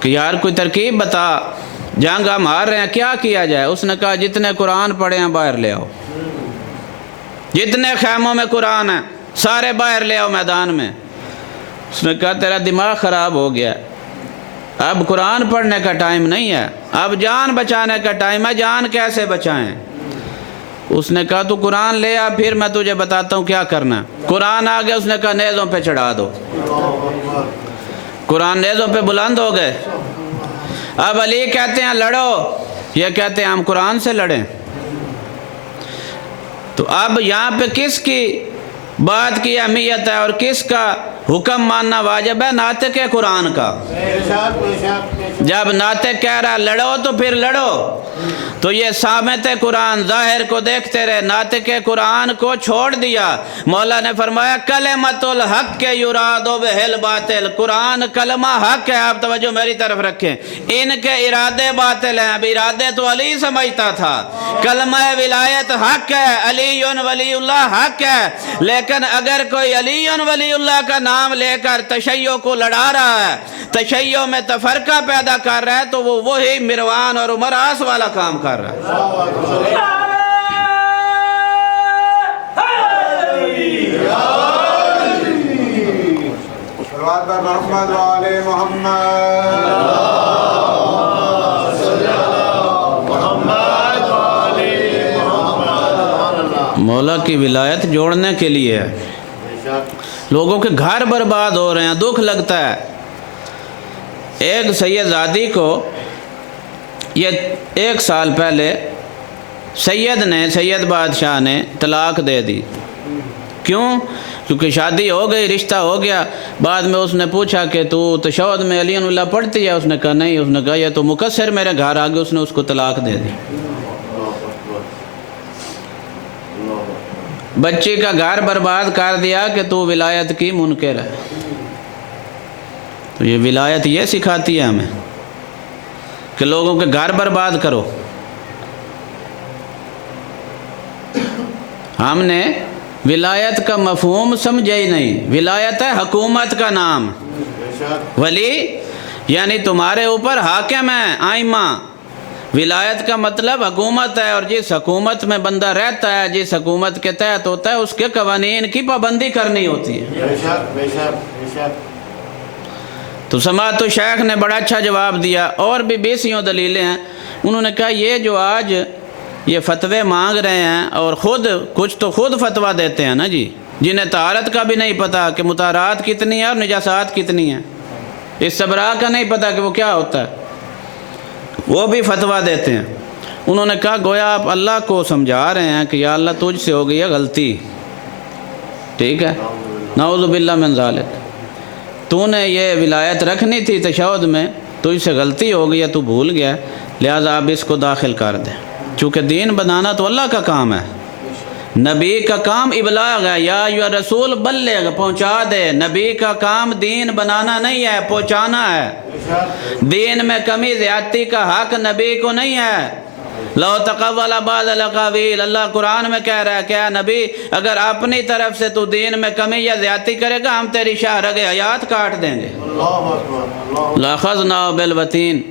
کہ یار کوئی ترکیب بتا، جنگ ہم ہار رہے ہیں، کیا کیا جائے؟ اس نے کہا جتنے قرآن پڑھے ہیں باہر لے آؤ، جتنے خیموں میں قرآن ہیں سارے باہر لے آؤ میدان میں۔ اس نے کہا تیرا دماغ خراب ہو گیا، اب قرآن پڑھنے کا ٹائم نہیں ہے، اب جان بچانے کا ٹائم ہے، جان کیسے بچائیں؟ اس نے کہا تو قرآن لے آ، پھر میں تجھے بتاتا ہوں کیا کرنا ہے۔ قرآن آ گیا، اس نے کہا نیزوں پہ چڑھا دو۔ قرآن نیزوں پہ بلند ہو گئے۔ اب علی کہتے ہیں لڑو، یہ کہتے ہیں ہم قرآن سے لڑیں۔ تو اب یہاں پہ کس کی بات کی اہمیت ہے اور کس کا حکم ماننا واجب ہے؟ ناطق قرآن کا۔ جب ناطق کہہ رہا لڑو تو پھر لڑو، تو یہ سامت قرآن ظاہر کو دیکھتے رہے، ناطق قرآن کو چھوڑ دیا۔ مولا نے فرمایا کلمۃ الحق یراد بہ الباطل، قرآن کلمہ حق ہے، آپ توجہ میری طرف رکھیں، ان کے ارادے باطل ہیں۔ اب ارادے تو علی سمجھتا تھا، کلمہ ولایت حق ہے، علی ولی اللہ حق ہے، لیکن اگر کوئی علی ولی اللہ کا نام لے کر تشیع کو لڑا رہا ہے، تشیع میں تفرقہ پیدا کر رہا ہے، تو وہ وہی مروان اور عمر آس والا کام کر رہا ہے۔ محمد وآل محمد، مولا کی ولایت جوڑنے کے لیے ہے۔ لوگوں کے گھر برباد ہو رہے ہیں، دکھ لگتا ہے۔ ایک سید زادی کو یہ 1 سال پہلے سید بادشاہ نے طلاق دے دی۔ کیوں؟ کیونکہ شادی ہو گئی، رشتہ ہو گیا۔ بعد میں اس نے پوچھا کہ تو تشہد میں علی اللہ پڑھتی ہے؟ اس نے کہا نہیں۔ اس نے کہا یہ تو مقصر میرے گھر آ گئے، اس نے اس کو طلاق دے دی۔ بچی کا گھر برباد کر دیا کہ تو ولایت کی منکر ہے۔ تو یہ ولایت یہ سکھاتی ہے ہمیں کہ لوگوں کے گھر برباد کرو۔ ہم نے ولایت کا مفہوم سمجھا ہی نہیں۔ ولایت ہے حکومت کا نام، ولی یعنی تمہارے اوپر حاکم ہے، آئمہ۔ ولایت کا مطلب حکومت ہے، اور جس حکومت میں بندہ رہتا ہے، جس حکومت کے تحت ہوتا ہے، اس کے قوانین کی پابندی کرنی ہوتی ہے۔ تو سماعت شیخ نے بڑا اچھا جواب دیا، اور بھی 20 دلیلیں ہیں، انہوں نے کہا یہ جو آج یہ فتوے مانگ رہے ہیں اور کچھ تو خود فتویٰ دیتے ہیں نا جی، جنہیں طہارت کا بھی نہیں پتہ کہ مطہرات کتنی ہیں اور نجاسات کتنی ہیں، استبراء کا نہیں پتہ کہ وہ کیا ہوتا ہے، وہ بھی فتویٰ دیتے ہیں۔ انہوں نے کہا گویا آپ اللہ کو سمجھا رہے ہیں کہ یا اللہ تجھ سے ہو گئی ہے غلطی، ٹھیک ہے، نعوذ باللہ من ذالک، تو نے یہ ولایت رکھنی تھی تشہد میں، تجھ سے غلطی ہو گئی ہے، تو بھول گیا، لہٰذا آپ اس کو داخل کر دیں، چونکہ دین بنانا تو اللہ کا کام ہے، نبی کا کام ابلاغ ہے، یا ایھا رسول بلغ، پہنچا دے، نبی کا کام دین بنانا نہیں ہے، پہنچانا ہے، دین میں کمی زیادتی کا حق نبی کو نہیں ہے۔ لو تقول بعض الاقاویل، اللہ قرآن میں کہہ رہا ہے کہ اے نبی اگر اپنی طرف سے تو دین میں کمی یا زیادتی کرے گا ہم تیری شاہ رگ حیات کاٹ دیں گے، اللہ اکبر، لَأَخَذْنَا بِالْوَتِينِ۔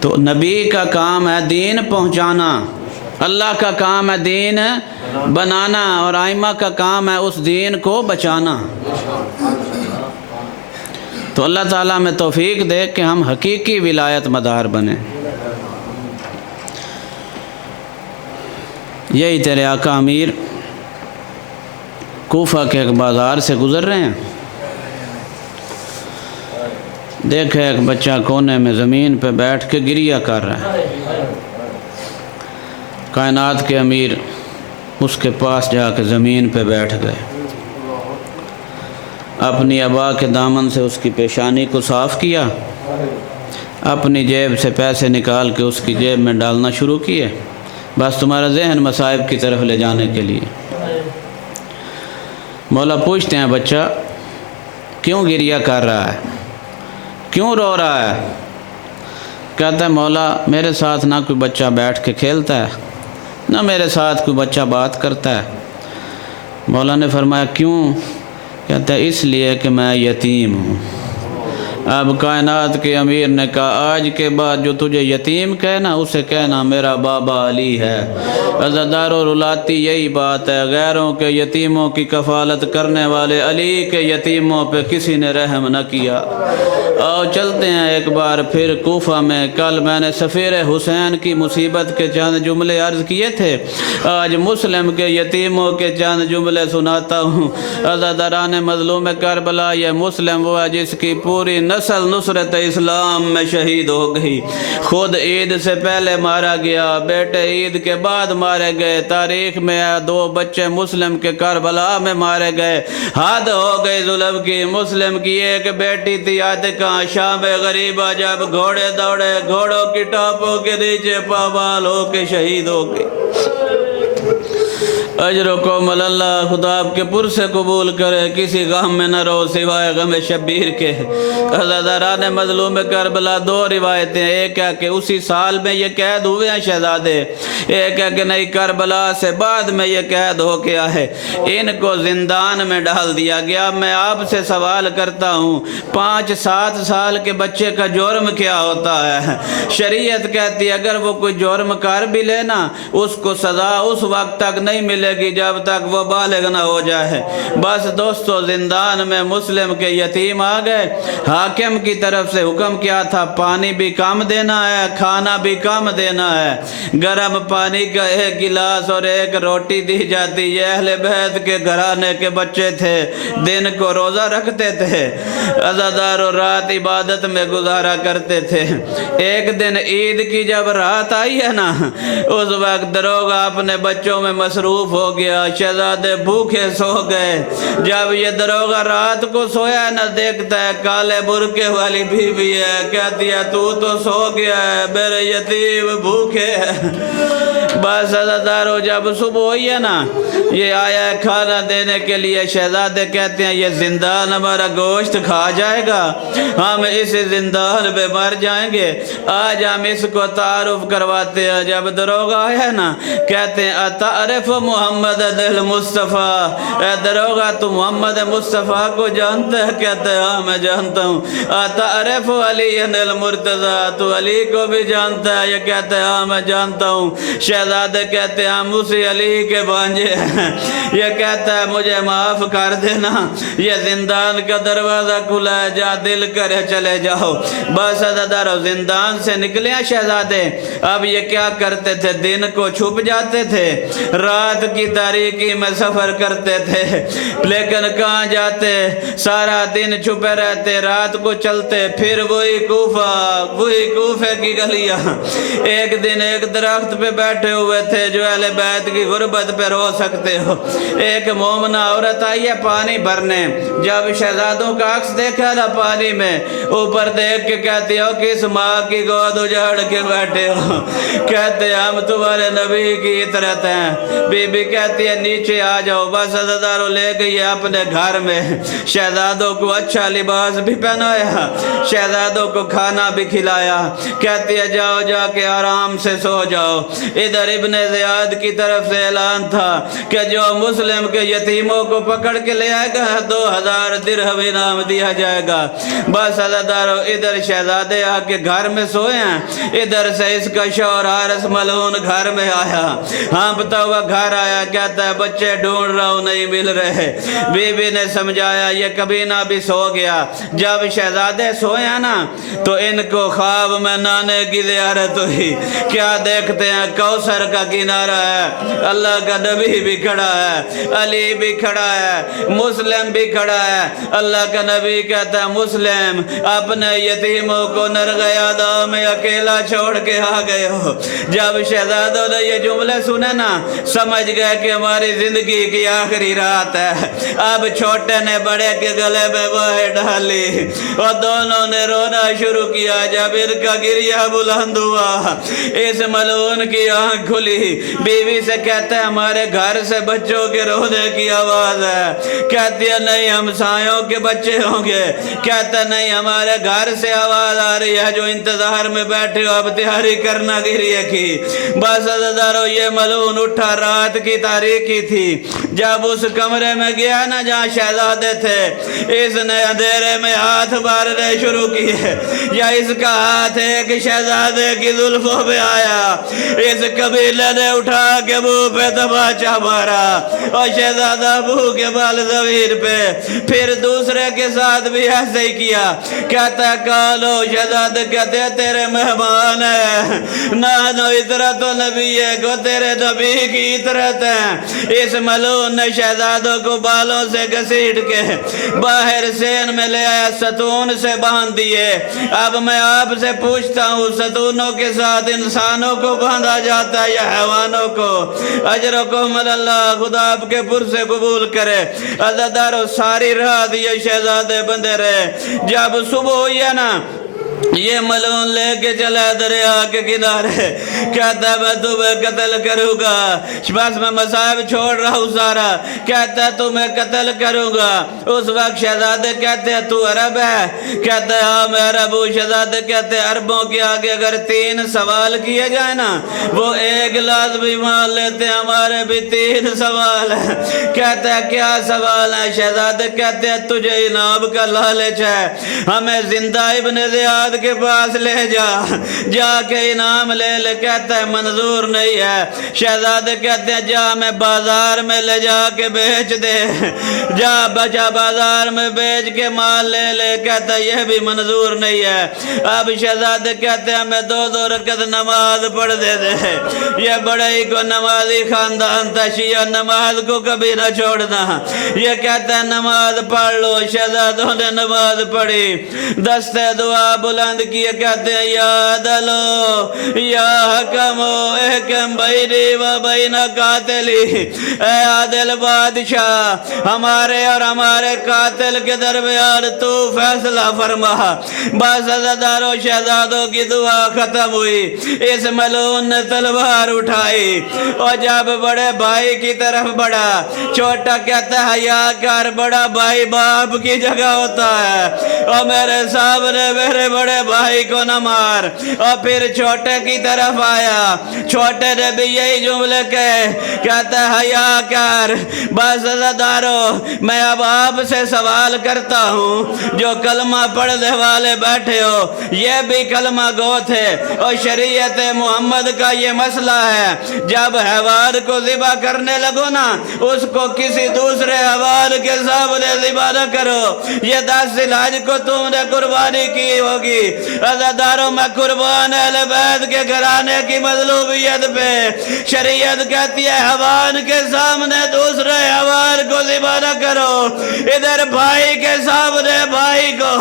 تو نبی کا کام ہے دین پہنچانا، اللہ کا کام ہے دین بنانا، اور ائمہ کا کام ہے اس دین کو بچانا۔ تو اللہ تعالیٰ میں توفیق دے کہ ہم حقیقی ولایت مدار بنیں۔ یہی تیرے آقا امیر کوفہ کے ایک بازار سے گزر رہے ہیں، دیکھے ایک بچہ کونے میں زمین پہ بیٹھ کے گریہ کر رہا ہے، کائنات کے امیر اس کے پاس جا کے زمین پہ بیٹھ گئے، اپنی عبا کے دامن سے اس کی پیشانی کو صاف کیا، اپنی جیب سے پیسے نکال کے اس کی جیب میں ڈالنا شروع کیے، بس تمہارا ذہن مصائب کی طرف لے جانے کے لیے۔ مولا پوچھتے ہیں بچہ کیوں گریہ کر رہا ہے، کیوں رو رہا ہے؟ کہتا ہے مولا میرے ساتھ نہ کوئی بچہ بیٹھ کے کھیلتا ہے، نہ میرے ساتھ کوئی بچہ بات کرتا ہے۔ مولا نے فرمایا کیوں؟ کہتا ہے اس لیے کہ میں یتیم ہوں۔ اب کائنات کے امیر نے کہا آج کے بعد جو تجھے یتیم کہنا اسے کہنا میرا بابا علی ہے۔ عزادار و رلاتی یہی بات ہے، غیروں کے یتیموں کی کفالت کرنے والے علی کے یتیموں پہ کسی نے رحم نہ کیا۔ آؤ چلتے ہیں ایک بار پھر کوفہ میں، کل میں نے سفیر حسین کی مصیبت کے چند جملے عرض کیے تھے، آج مسلم کے یتیموں کے چند جملے سناتا ہوں۔ عزاداران مظلوم کربلا، یہ مسلم وہ ہے جس کی پوری نسل نصرت اسلام میں شہید ہو گئی، خود عید سے پہلے مارا گیا، بیٹے عید کے بعد مارے گئے، تاریخ میں 2 بچے مسلم کے کربلا میں مارے گئے، حد ہو گئی ظلم کی۔ مسلم کی ایک بیٹی تھی عاتقہ، شام غریبہ، جب گھوڑے دوڑے گھوڑوں کی ٹاپوں کے نیچے پامال ہو کے شہید ہو گئی۔ اجرکم اللہ، خدا آپ کے پرسے قبول کرے، کسی غم میں نہ رہو سوائے غم شبیر کے۔ عزاداران مظلوم کربلا 2 روایتیں، ایک ہے کہ اسی سال میں یہ قید ہوئے ہیں شہزادے، ایک ہے کہ نہیں کربلا سے بعد میں یہ قید ہو گیا ہے، ان کو زندان میں ڈال دیا گیا۔ میں آپ سے سوال کرتا ہوں 5-7 سال کے بچے کا جرم کیا ہوتا ہے؟ شریعت کہتی ہے اگر وہ کوئی جرم کر بھی لینا اس کو سزا اس وقت تک نہیں ملے گی جب تک وہ بالغ نہ ہو جائے۔ بس دوستو زندان میں مسلم کے یتیم آ گئے، حاکم کی طرف سے حکم کیا تھا پانی بھی کم دینا ہے، کھانا بھی کم دینا ہے، گرم پانی کا 1 گلاس اور 1 روٹی دی جاتی۔ یہ اہل بیت کے گھرانے کے بچے تھے، دن کو روزہ رکھتے تھے، عزادار و رات عبادت میں گزارا کرتے تھے۔ ایک دن عید کی جب رات آئی ہے نا، اس وقت دروغہ اپنے بچوں میں مصروف ہو گیا، شہزادے بھوکے سو گئے۔ جب یہ دروغہ رات کو سویا نہ دیکھتا ہے کالے برقے والی بیوی ہے، کہتی ہے تو سو گیا ہے، میرے یتیم بھوکے ہیں۔ بس عزادارو جب صبح ہوئی ہے نا، یہ آیا ہے کھانا دینے کے لیے، شہزادے کہتے ہیں یہ زندان ہمارا گوشت کھا جائے گا، ہم اس زندان میں مر جائیں گے، آج ہم اس کو تعارف کرواتے ہیں۔ جب دروغہ آیا نا کہتے ہیں اتعرف محمد المصطفیٰ، اے دروغہ تو محمد مصطفیٰ کو جانتا ہے؟ کہتے ہیں ہاں میں جانتا ہوں۔ اتعرف علی المرتضیٰ، تو علی کو بھی جانتا ہے؟ یہ کہتے ہیں ہاں میں جانتا ہوں۔ شہزادے کہتے ہیں ہم اسی علی کے بانجے ہیں. یہ کہتا ہے مجھے معاف کر دینا, یہ زندان کا دروازہ کھلا ہے, جا دل کرے چلے جاؤ. بس عزادارو زندان سے نکلے ہیں شہزادے. اب یہ کیا کرتے تھے, دن کو چھپ جاتے تھے, رات کی تاریکی میں سفر کرتے تھے, لیکن کہاں جاتے, سارا دن چھپے رہتے, رات کو چلتے, پھر وہی کوفے کی گلیاں. ایک دن ایک درخت پہ بیٹھے ہوئے تھے جو اہل بیت کی غربت پہ رو سکتے ہو. ایک مومنہ عورت آئی ہے پانی بھرنے, جب شہزادوں کا عکس دیکھا نا پانی میں, اوپر دیکھ کے کہتی ہو کس ماں کی گود اجاڑ کے بیٹھے ہو. کہتے ہم تمہارے نبی کی اطرت ہیں. بی بی کہتی ہے نیچے آ جاؤ. بس عزادارو لے گئی اپنے گھر میں, شہزادوں کو اچھا لباس بھی پہنایا, شہزادوں کو کھانا بھی کھلایا. کہتی ہے جاؤ جا کے آرام سے سو جاؤ. ادھر ابن زیاد کی طرف سے اعلان تھا کہ جو مسلم کے یتیموں کو پکڑ کے لے آئے گا 2000 درہم انعام دیا جائے گا. بس عزادارو ادھر شہزادے آ کے گھر میں سوئے ہیں, ادھر سے اس کا شوہر حارث ملعون گھر میں آیا, ہانپتا ہوا گھر آیا. کہتا ہے بچے ڈھونڈ رہا ہوں نہیں مل رہے. بی بی نے سمجھایا یہ کبھی نہ بھی سو گیا. جب شہزادے سوئے ہیں نا تو ان کو خواب میں نانے کی زیارت ہوئی. کیا دیکھتے ہیں, کوثر کا کنارہ ہے, اللہ کا نبی بھی کھڑا ہے, علی بھی کھڑا ہے, مسلم بھی کھڑا ہے. اللہ کا نبی کہتا ہے مسلم اپنے یتیموں کو نرغیادہ میں اکیلا چھوڑ کے آ گئے ہو. جب شہزادوں نے یہ جملے سنے نا سمجھ گئے کہ ہماری زندگی کی آخری رات ہے. اب چھوٹے نے بڑے کے گلے میں باہیں ڈالی اور دونوں نے رونا شروع کیا. جب ان کا گریہ بلند ہوا اس ملعون کی آنکھ کھلی. بیوی سے کہتے ہیں ہمارے گھر سے بچوں کے رونے کی آواز ہے. کہتی ہے نہیں ہمسایوں کے بچے ہوں گے. کہتا ہے نہیں ہمارے گھر سے آواز آ رہی ہے جو انتظار میں بیٹھے ہو اب تیاری کرنا گریہ کی. بس عزادارو یہ ملعون اٹھا, رات کی تاریکی تھی. جب اس کمرے میں گیا نا جہاں شہزادے تھے, اس نے اندھیرے میں ہاتھ مارنے شروع کیے. یا اس کا ہاتھ ایک شہزادے کی زلفوں پہ آیا, اس قبیلے نے اٹھا کے منہ پہ تماچا مارا اور شہزادہ منہ کے بال زمین پہ. پھر دوسرے کے ساتھ بھی ایسے ہی کیا. کہتا ہے کالو شہزادے کہتے ہیں تیرے مہمان ہیں, نانو اطرت و نبی ہے کو تیرے نبی کی اطرت ہے. اس ملعون نے شہزادوں کو بالوں سے گھسیٹ کے باہر سین میں لے آیا, ستون سے باندھ دیے. اب میں آپ سے پوچھتا ہوں ستونوں کے ساتھ انسانوں کو باندھا جاتا ہے یا حیوانوں کو؟ اجرکم اللہ, خدا آپ کے پر سے قبول کرے. عزادارو ساری رات یہ شہزادے بندے رہے. جب صبح ہوئی ہے نا یہ ملعون لے کے چلا دریا کے کنارے. کہتا ہے میں تمہیں قتل کروں گا, بس میں مصائب چھوڑ رہا ہوں سارا. کہتا ہے تمہیں قتل کروں گا. اس وقت شہزادے کہتے ہیں تو عرب ہے؟ کہتا ہے ہاں میں عرب ہوں. شہزادے کہتے ہیں عربوں کے آگے اگر 3 سوال کیے جائیں نا وہ ایک لازمی مان لیتے ہیں, ہمارے بھی 3 سوال ہیں. کہتا ہے کیا سوال ہے؟ شہزادے کہتے ہیں تجھے انعام کا لالچ ہے, ہمیں زندہ ابن زیاد کے پاس لے جا کے انعام لے لے. کہتا ہے منظور نہیں ہے. شہزادے کہتے ہیں جا میں بازار میں لے جا کے بیچ دے, جا بچا بازار میں بیچ کے مال لے لے. کہتا ہے یہ بھی منظور نہیں ہے. اب شہزادے کہتے ہیں ہمیں 2 رکعت نماز پڑھ دے دے. یہ بڑے ہی کو نمازی خاندان تھا, شیعہ نماز کو کبھی نہ چھوڑنا. یہ کہتا ہے نماز پڑھ لو. شہزادوں نے نماز پڑھی, دستے دعا بلند کیے. کہتے ہیں یاد لو یا حکمو احکم بینی و بین قاتلی, اے عادل بادشاہ ہمارے اور ہمارے قاتل کے درمیان تو فیصلہ فرما. بس عزادارو شہزادوں کی دعا ختم ہوئی. اس ملعون نے تلوار اٹھائی اور جب بڑے بھائی کی طرف بڑھا, چھوٹا کہتا ہے حیا کر, بڑا بھائی باپ کی جگہ ہوتا ہے, اور میرے سامنے میرے بڑے بھائی کو نہ مار. اور پھر چھوٹے کی طرف آیا, چھوٹا چھوٹے نے بھی یہی جملے کہتا ہے حیا کر بس عزادارو میں اب آپ سے سوال کرتا ہوں جو کلمہ پڑھنے والے بیٹھے ہو یہ بھی کلمہ گو تھے اور شریعت محمد کا یہ مسئلہ ہے جب حیوان کو ذبح کرنے لگو نا اس کو کسی دوسرے حیوان کے سامنے ذبح نہ کرو یہ 10 ذی الحج کو تم نے قربانی کی ہوگی عزاداروں میں قربان اہل بیت کے گھرانے کی مظلومیت پہ شریعت کہتی ہے حیوان کے سامنے دوسرے حیوان کو ذبح نہ کرو ادھر بھائی کے سامنے بھائی کو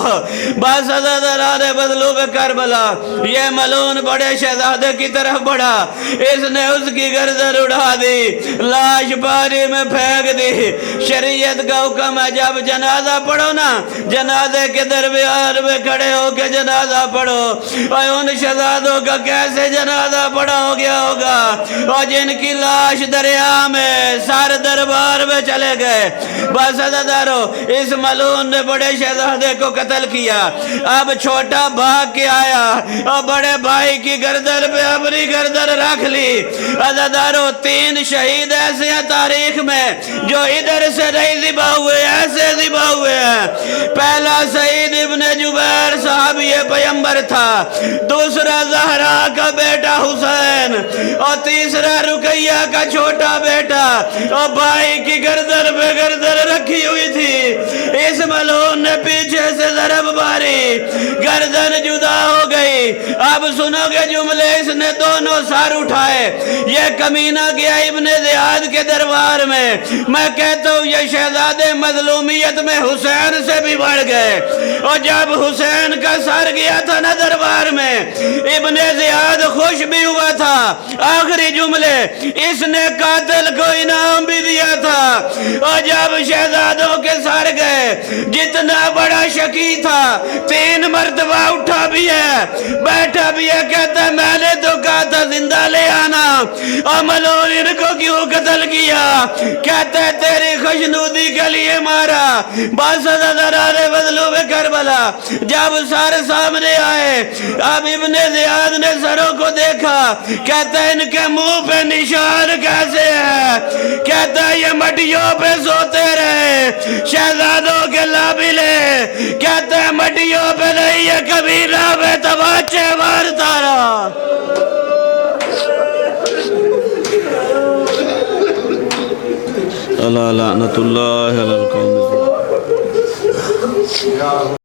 بس عزاداران مظلوم کربلا یہ ملعون بڑے شہزادے کی طرف بڑھا اس نے اس کی گردن اڑا دی لاش پانی میں پھینک دی شریعت کا حکم ہے جب جنازہ پڑھو نا جنازے کے درمیان میں کھڑے ہو کے جنازہ پڑھو اور ان شہزادوں کا کیسے جنازہ پڑھا ہو گیا ہوگا اور جن کی لاش دریا میں سار دربار میں چلے گئے بس عزادارو اس ملعون نے بڑے شہزادے کو قتل کیا اب چھوٹا بھاگ کے آیا اور بڑے بھائی کی گردن پہ اپنی گردن رکھ لی عزادارو 3 شہید ایسے ہیں تاریخ میں جو ادھر سے نہیں ذبح ہوئے ایسے ذبح ہوئے ہیں پہلا سعید ابن جبیر صحابی پیغمبر تھا دوسرا زہرا کا بیٹا حسین اور تیسرا رقیہ کا چھوٹا بیٹا اور بھائی کی گردن پہ گردن رکھی ہوئی تھی اس ملعون نے پیچھے سے ضرب ماری گردن جدا ہو گئی اب سنو گے جملے اس نے دونوں سار اٹھائے یہ کمینہ گیا ابن زیاد کے دربار میں کہتا ہوں یہ شہزادے مظلومیت میں حسین سے بھی بڑھ گئے اور جب حسین کا سر گیا تھا نا دربار میں ابن زیاد خوش بھی ہوا تھا آخری جملے اس نے قاتل کو انعام بھی دیا تھا اور جب شہزادوں کے سر گئے جتنا بڑا شکی تھا 3 مرتبہ اٹھا بھی ہے بیٹھا بھی ہے کہتا ہے میں نے تو کہا تھا زندہ لے آنا اور ملعون ان کو کیوں قتل کیا کہتا ہے تیری خوشنودی کے لیے مارا بس عزاداران مظلوم کربلا جب سارے سامنے آئے اب ابن زیاد نے سروں کو دیکھا کہتا ہے ان کے منہ پہ نشان کیسے ہے کہتا ہے یہ مٹیوں پہ سوتے رہے شہزادوں کے لابلے کہتا ہے مٹیوں پہ نہیں یہ کبیرہ پہ تماچے مارتا رہا اللہ لعنت اللہ علی القوم